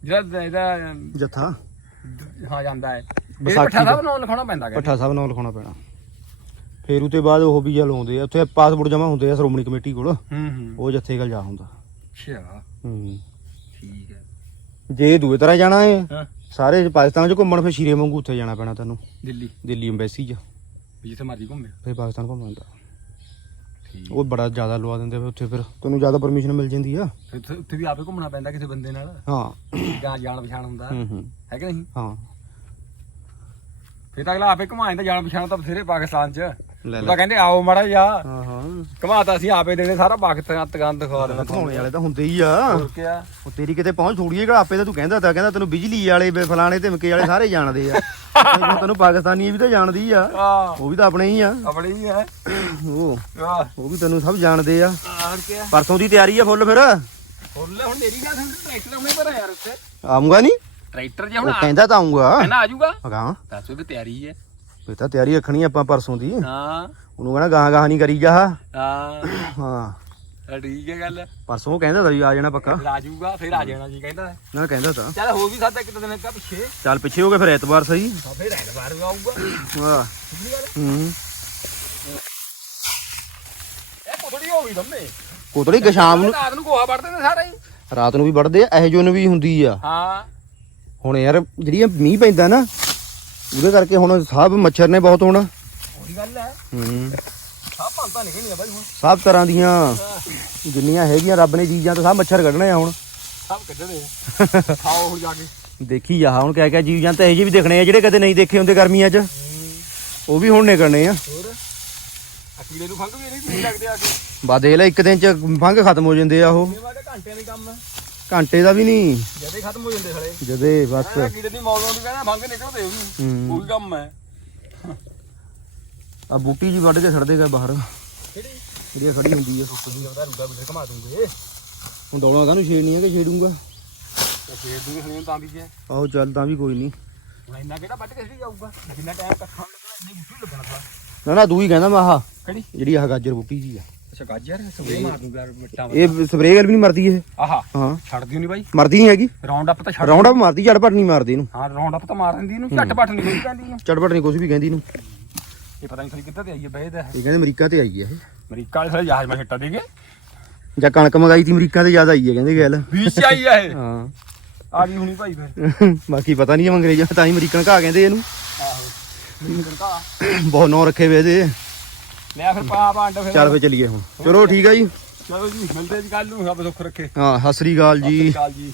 ਜਿਹੜਾ ਇਹਦਾ ਜੱਥਾ? ਹਾਂ ਜਾਂਦਾ ਹੈ। ਇਹ ਵਿਸਾਖੀ ਪੱਠਾ ਦਾ। ਸਾਹਿਬ ਨੂੰ ਲਿਖਾਉਣਾ ਪੈਂਦਾ ਕਹਿੰਦੇ ਪੱਠਾ ਸਾਹਿਬ ਨਾਲ ਲਿਖਾਉਣਾ ਪੈਣਾ। ਫੇਰ ਉਤੇ ਬਾਅਦ ਉਹ ਵੀਜ਼ਾ ਲਾਉਂਦੇ ਆ। ਉੱਥੇ ਪਾਸਪੋਰਟ ਜਮਾ ਹੁੰਦੇ ਆ ਸ਼੍ਰੋਮਣੀ ਕਮੇਟੀ ਕੋਲ। ਹੂੰ ਹੂੰ। ਉਹ ਜੱਥੇ ਗੱਲ ਜਾ ਹੁੰਦਾ। ਅੱਛਾ। ਹੂੰ। ਠੀਕ ਹੈ। ਜੇ ਦੂਏ ਤਰ੍ਹਾਂ ਜਾਣਾ ਹੈ ਹਾਂ। ਸਾਰੇ ਪਾਕਿਸਤਾਨ ਚ ਘੁੰਮਣ ਫਿਰ ਸ਼ੀਰੇ ਵਾਂਗੂ ਉੱਥੇ ਜਾਣਾ ਪੈਣਾ ਤੈਨੂੰ। ਦਿੱਲੀ। ਦਿੱਲੀ ਐਮਬੈਸੀ ਚ। ਵੀ ਜਿੱਥੇ ਮਰਜ਼ੀ ਘੁੰਮੇ ਫਿਰ ਪਾਕਿਸਤਾਨ ਘੁੰਮਣ ਦਾ। ਠੀਕ। ਉਹ ਬੜਾ ਜ਼ਿਆਦਾ ਲਵਾ ਦਿੰਦੇ ਫਿਰ ਉੱਥੇ ਫਿਰ। ਤੈਨੂੰ ਜ਼ਿਆਦਾ ਪਰਮਿਸ਼ਨ ਮਿਲ ਜਾਂਦੀ ਆ। ਫਿਰ ਉੱਥੇ ਉੱਥੇ ਵੀ ਆਪੇ ਘੁੰਮਣਾ ਪੈਂਦਾ ਕਿਸੇ ਬੰਦੇ ਨਾਲ। ਹਾਂ। ਜਾਂ ਜਾਣ ਪਛਾਣ ਹੁੰਦਾ। ਹੂੰ ਹੂੰ। ਹੈ ਕਿ ਨਹੀਂ? ਹਾਂ। ਫਿਰ ਤਾਂ ਅਗਲਾ ਆਪੇ ਘੁਮਾ ਜਾਂਦਾ ਜਾਣ ਪਛਾਣ ਤਾਂ ਬਥੇਰੇ ਪਾਕਿਸਤਾਨ 'ਚ। ਲੈ ਉਹ ਲੈ। ਤਾਂ ਕਹਿੰਦੇ ਆਓ ਮਾੜਾ ਜਾ ਹਾਂ ਹਾਂ ਘਮਾਤਾ ਅਸੀਂ ਆਪੇ ਦੇਣੇ ਸਾਰਾ ਪਾਕਿਸਤਾਨ ਤਗੰਦ ਦਿਖਾ ਦੇਣਾ। ਘੁਮਾਉਣੇ ਵਾਲੇ ਤਾਂ ਹੁੰਦੇ ਹੀ ਆ। ਹੋਰ ਕਿਆ ਉਹ ਤੇਰੀ ਕਿਤੇ ਪਹੁੰਚ ਥੋੜੀ ਹੈ ਆਪੇ ਤਾਂ ਤੂੰ ਕਹਿੰਦਾ ਤਾਂ ਕਹਿੰਦਾ ਤੈਨੂੰ ਬਿਜਲੀ ਵਾਲੇ ਬੇ ਫਲਾਣੇ ਧਮਕੇ ਵਾਲੇ ਸਾਰੇ ਜਾਣਦੇ ਆ। ਹੁਣ ਤੈਨੂੰ ਪਾਕਿਸਤਾਨੀ ਵੀ ਤਾਂ ਜਾਣਦੀ ਆ। ਆ ਉਹ ਵੀ ਤਾਂ ਆਪਣੇ ਹੀ ਆ। ਆਪਣੀ ਹੀ ਉਹ ਆ ਉਹ ਵੀ ਤੈਨੂੰ ਸਭ ਜਾਣਦੇ ਆ। ਹੋਰ ਕਿਆ ਪਰਸੋਂ ਦੀ ਤਿਆਰੀ ਆ ਫੁੱਲ ਫਿਰ? ਫੁੱਲ ਹੁਣ ਮੇਰੀ ਗੱਲ ਸੁਣ ਟਰੈਕਟਰ ਆਉਣੇ ਪਰ ਯਾਰ ਉੱਤੇ ਆਉਂਗਾ ਨਹੀਂ ਟਰੈਕਟਰ ਜੇ ਉਹ ਹੁਣ ਆ- ਕਹਿੰਦਾ ਤਾਂ ਆਉਂਗਾ ਕਹਿੰਦਾ ਆ ਜਾਊਗਾ ਅਗਾਂ ਦੱਸ ਉਹ ਤਿਆਰੀ ਹੈ। ਇਹ ਤਾਂ ਤਿਆਰੀ ਰੱਖਣੀ ਆਪਾਂ ਪਰਸੋਂ ਦੀ। ਹਾਂ। ਉਹਨੂੰ ਕਹਿੰਦਾ ਗਾਹਾਂ ਗਾਹਾਂ ਨਹੀਂ ਕਰੀ ਜਾ। ਹਾਂ। ਹਾਂ। ਤਾਂ ਠੀਕ ਹੈ ਗੱਲ। ਪਰਸੋਂ ਉਹ ਕਹਿੰਦਾ ਤਾਂ ਵੀ ਆ ਜਾਣਾ ਪੱਕਾ। ਫਿਰ ਆ ਜਾਊਗਾ ਫਿਰ ਆ ਜਾਣਾ ਜੀ ਕਹਿੰਦਾ। ਨਾ ਕਹਿੰਦਾ ਤਾਂ। ਚੱਲ ਹੋ ਵੀ ਸਕਦਾ ਦੋ ਦਿਨ ਅੱਗਾ ਪਿੱਛੇ। ਚੱਲ ਪਿੱਛੇ ਹੋ ਗਏ ਫਿਰ ਐਤਵਾਰ ਸਹੀ। ਫਿਰ ਐਤਵਾਰ ਵੀ ਆਊਗਾ। ਵਾਹ। ਹੂੰ ਇਹ ਪਥੜੀ ਹੋ ਗਈ ਧੰਮੇ ਕੋਤੜੀ ਕਿ ਸ਼ਾਮ ਨੂੰ ਰਾਤ ਨੂੰ ਗੋਹਾ ਵੜਦੇ ਨੇ ਸਾਰੇ। ਹੀ ਰਾਤ ਨੂੰ ਵੀ ਵੜਦੇ ਆ ਇਹ ਜੁਨ ਵੀ ਹੁੰਦੀ ਆ। ਹਾਂ। ਹੁਣ ਯਾਰ ਜਿਹੜੀ ਇਹ ਮੀਂਹ ਪੈਂਦਾ ਨਾ ਉਹਦੇ ਕਰਕੇ ਹੁਣ ਸਭ ਮੱਛਰ ਨੇ ਬਹੁਤ ਹੋਣਾ। ਉਹੀ ਗੱਲ ਹੈ। ਹੂੰ। ਸਭ ਭੰਤਾ ਨਿਕਲਣੀ ਆ ਬਾਈ ਹੁਣ। ਸਭ ਤਰ੍ਹਾਂ ਦੀਆਂ ਜਿੰਨੀਆਂ ਹੈਗੀਆਂ ਰੱਬ ਨੇ ਚੀਜ਼ਾਂ ਤਾਂ ਸਭ ਮੱਛਰ ਕੱਢਣੇ ਆ ਹੁਣ। ਸਭ ਕੱਢਣੇ ਖਾਓ ਹੁਣ ਜਾ ਕੇ। ਦੇਖੀ ਜਾ ਹੁਣ ਕਿਆ ਕਿਆ ਜੀਵ ਜੰਤ ਇਹ ਜਿਹੇ ਵੀ ਦਿਖਣੇ ਆ ਜਿਹੜੇ ਕਦੇ ਨਹੀਂ ਦੇਖੇ ਹੁੰਦੇ ਗਰਮੀਆਂ 'ਚ। ਉਹ ਵੀ ਹੁਣ ਨਿਕਲਣੇ ਆ। ਹੋਰ? ਅਕੀਲੇ ਨੂੰ ਫੰਗ ਵੀ ਨਹੀਂ ਲੱਗਦੇ ਆ ਕੇ। ਬਾ ਦੇਖ ਲੈ ਇੱਕ ਦਿਨ 'ਚ ਫੰਗ ਖਤਮ ਹੋ ਜਾਂਦੇ ਆ ਉਹ। ਘੰਟਿਆਂ ਦੀ ਕੰਮ ਹੈ ਘੰਟੇ ਦਾ ਵੀ ਨਹੀਂ। ਜਦੇ ਖਤਮ ਹੋ ਜਾਂਦੇ ਸਾਲੇ। ਜਦੇ ਬਸ। ਕੀੜੇ ਦੀ ਮੌਤ ਆਉਂਦੀ ਕਹਿੰਦਾ ਫੰਗ ਨਿਕਲਦੇ ਉਹਨੂੰ ਹੂੰ। ਉਹੀ ਕੰਮ ਹੈ। ਆ ਬੂਟੀ ਜੀ ਵੱਢ ਕੇ ਛੱਡਦੇ ਗਏ ਬਾਹਰ। ਕਿਹੜੀ? ਜਿਹੜੀ ਖੜੀ ਹੁੰਦੀ ਆ ਸੁੱਕ ਤੁਸੀਂ ਉਹਦਾ ਰੁੱਗਾ ਬਿੱਲੇ ਘਮਾ ਦੂੰਗੇ। ਹੁਣ ਡੌਲਾ ਕਾਹਨੂੰ ਛੇੜਨੀ ਆ ਕਿ ਛੇੜੂੰਗਾ? ਤੇ ਫੇਰ ਦੂੰਗੇ ਹਣੇ ਤਾਂ ਵੀ ਜੇ ਆਹੋ ਚੱਲ ਤਾਂ ਵੀ ਕੋਈ ਨਹੀਂ। ਹੁਣ ਇੰਨਾ ਕਿਹੜਾ ਵੱਢ ਕੇ ਛੱਡੀ ਜਾਊਗਾ? ਜਿੰਨਾ ਟਾਈਮ ਇਕੱਠਾ ਲੱਗਣਾ ਇੰਨੀ ਬੁੱਢੀ ਲੱਗਣਾ ਥਾ ਨਾ ਨਾ ਦੂ ਹੀ ਕਹਿੰਦਾ ਮੈਂ ਆਹ ਕਿਹੜੀ? ਜਿਹੜੀ ਆਹ ਗਾਜਰ ਬੂਟੀ ਜੀ ਆ। ਅੱਛਾ ਗਾਜਰ ਸਵੇਰੇ ਮਾਰ ਦੂੰਗਾ ਮਿੱਟਾਂ ਇਹ ਸਪਰੇਅ ਗੱਲ ਵੀ ਨਹੀਂ ਮਰਦੀ ਇਹ? ਆਹਾ ਹਾਂ। ਛੱਡ ਦਿਓ ਨਹੀਂ ਬਾਈ। ਮਰਦੀ ਨਹੀਂ ਹੈਗੀ? ਰਾਉਂਡ ਅਪ ਤਾਂ ਛੱਡ ਰਾਉਂਡ ਅਪ ਮਾਰਦੀ ਝੜਪਟ ਨਹੀਂ ਮਾਰਦੀ ਇਹਨੂੰ। ਹਾਂ ਰਾਉਂਡ ਅਪ ਤਾਂ ਮਾਰ ਦਿੰਦੀ ਇਹਨੂੰ। ਝੱਟ ਪੱਟ ਨਹੀਂ ਕੋਈ ਕਹਿੰਦੀ ਇਹਨੂੰ। ਝੜਪਟ ਨਹੀਂ ਕੁਝ ਵੀ ਕਹਿੰਦੀ ਇਹਨੂੰ। ਇਹ ਪਤਾ ਨਹੀਂ ਸਹੀ ਕਿੱਧਰ ਤੇ ਆਈ ਹੈ ਬਹਿ ਦਾ ਇਹ ਕਹਿੰਦੇ ਅਮਰੀਕਾ ਤੇ ਆਈ ਹੈ ਇਹ। ਅਮਰੀਕਾ ਵਾਲੇ ਸਾਰੇ ਜਹਾਜ਼ ਮੈਂ ਛੱਟਾ ਦੇ ਗਏ ਜਾਂ ਕਣਕ ਮੰਗਾਈ ਤੀ ਅਮਰੀਕਾ ਤੇ ਜ਼ਿਆਦਾ ਆਈ ਹੈ ਕਹਿੰਦੇ ਗੱਲ। ਬੀਚ ਆਈ ਆ ਇਹ। ਹਾਂ। ਆ ਗਈ ਹੁਣੀ ਭਾਈ ਫਿਰ। ਬਾਕੀ ਪਤਾ ਨਹੀਂ ਅੰਗਰੇਜ਼ਾਂ ਤਾਂ ਹੀ ਅਮਰੀਕਨ ਘਾ ਕਹਿੰਦੇ ਇਹਨੂੰ। ਆਹੋ। ਮੈਨੂੰ ਕਾ ਬਹੁਤ ਨਾਂ ਰੱਖੇ ਵੇ ਇਹਦੇ। ਲੈ ਫਿਰ ਪਾ ਪਾ ਅੰਡ ਫਿਰ। ਚੱਲ ਫੇ ਚੱਲੀਏ ਹੁਣ। ਚਲੋ ਠੀਕ ਆ ਜੀ। ਚਲੋ ਜੀ ਮਿਲਦੇ ਜੀ ਕੱਲ ਨੂੰ। ਰੱਬ ਸੁੱਖ ਰੱਖੇ। ਹਾਂ ਸਤਿ ਸ੍ਰੀ ਅਕਾਲ ਜੀ। ਕਾਲ ਜੀ।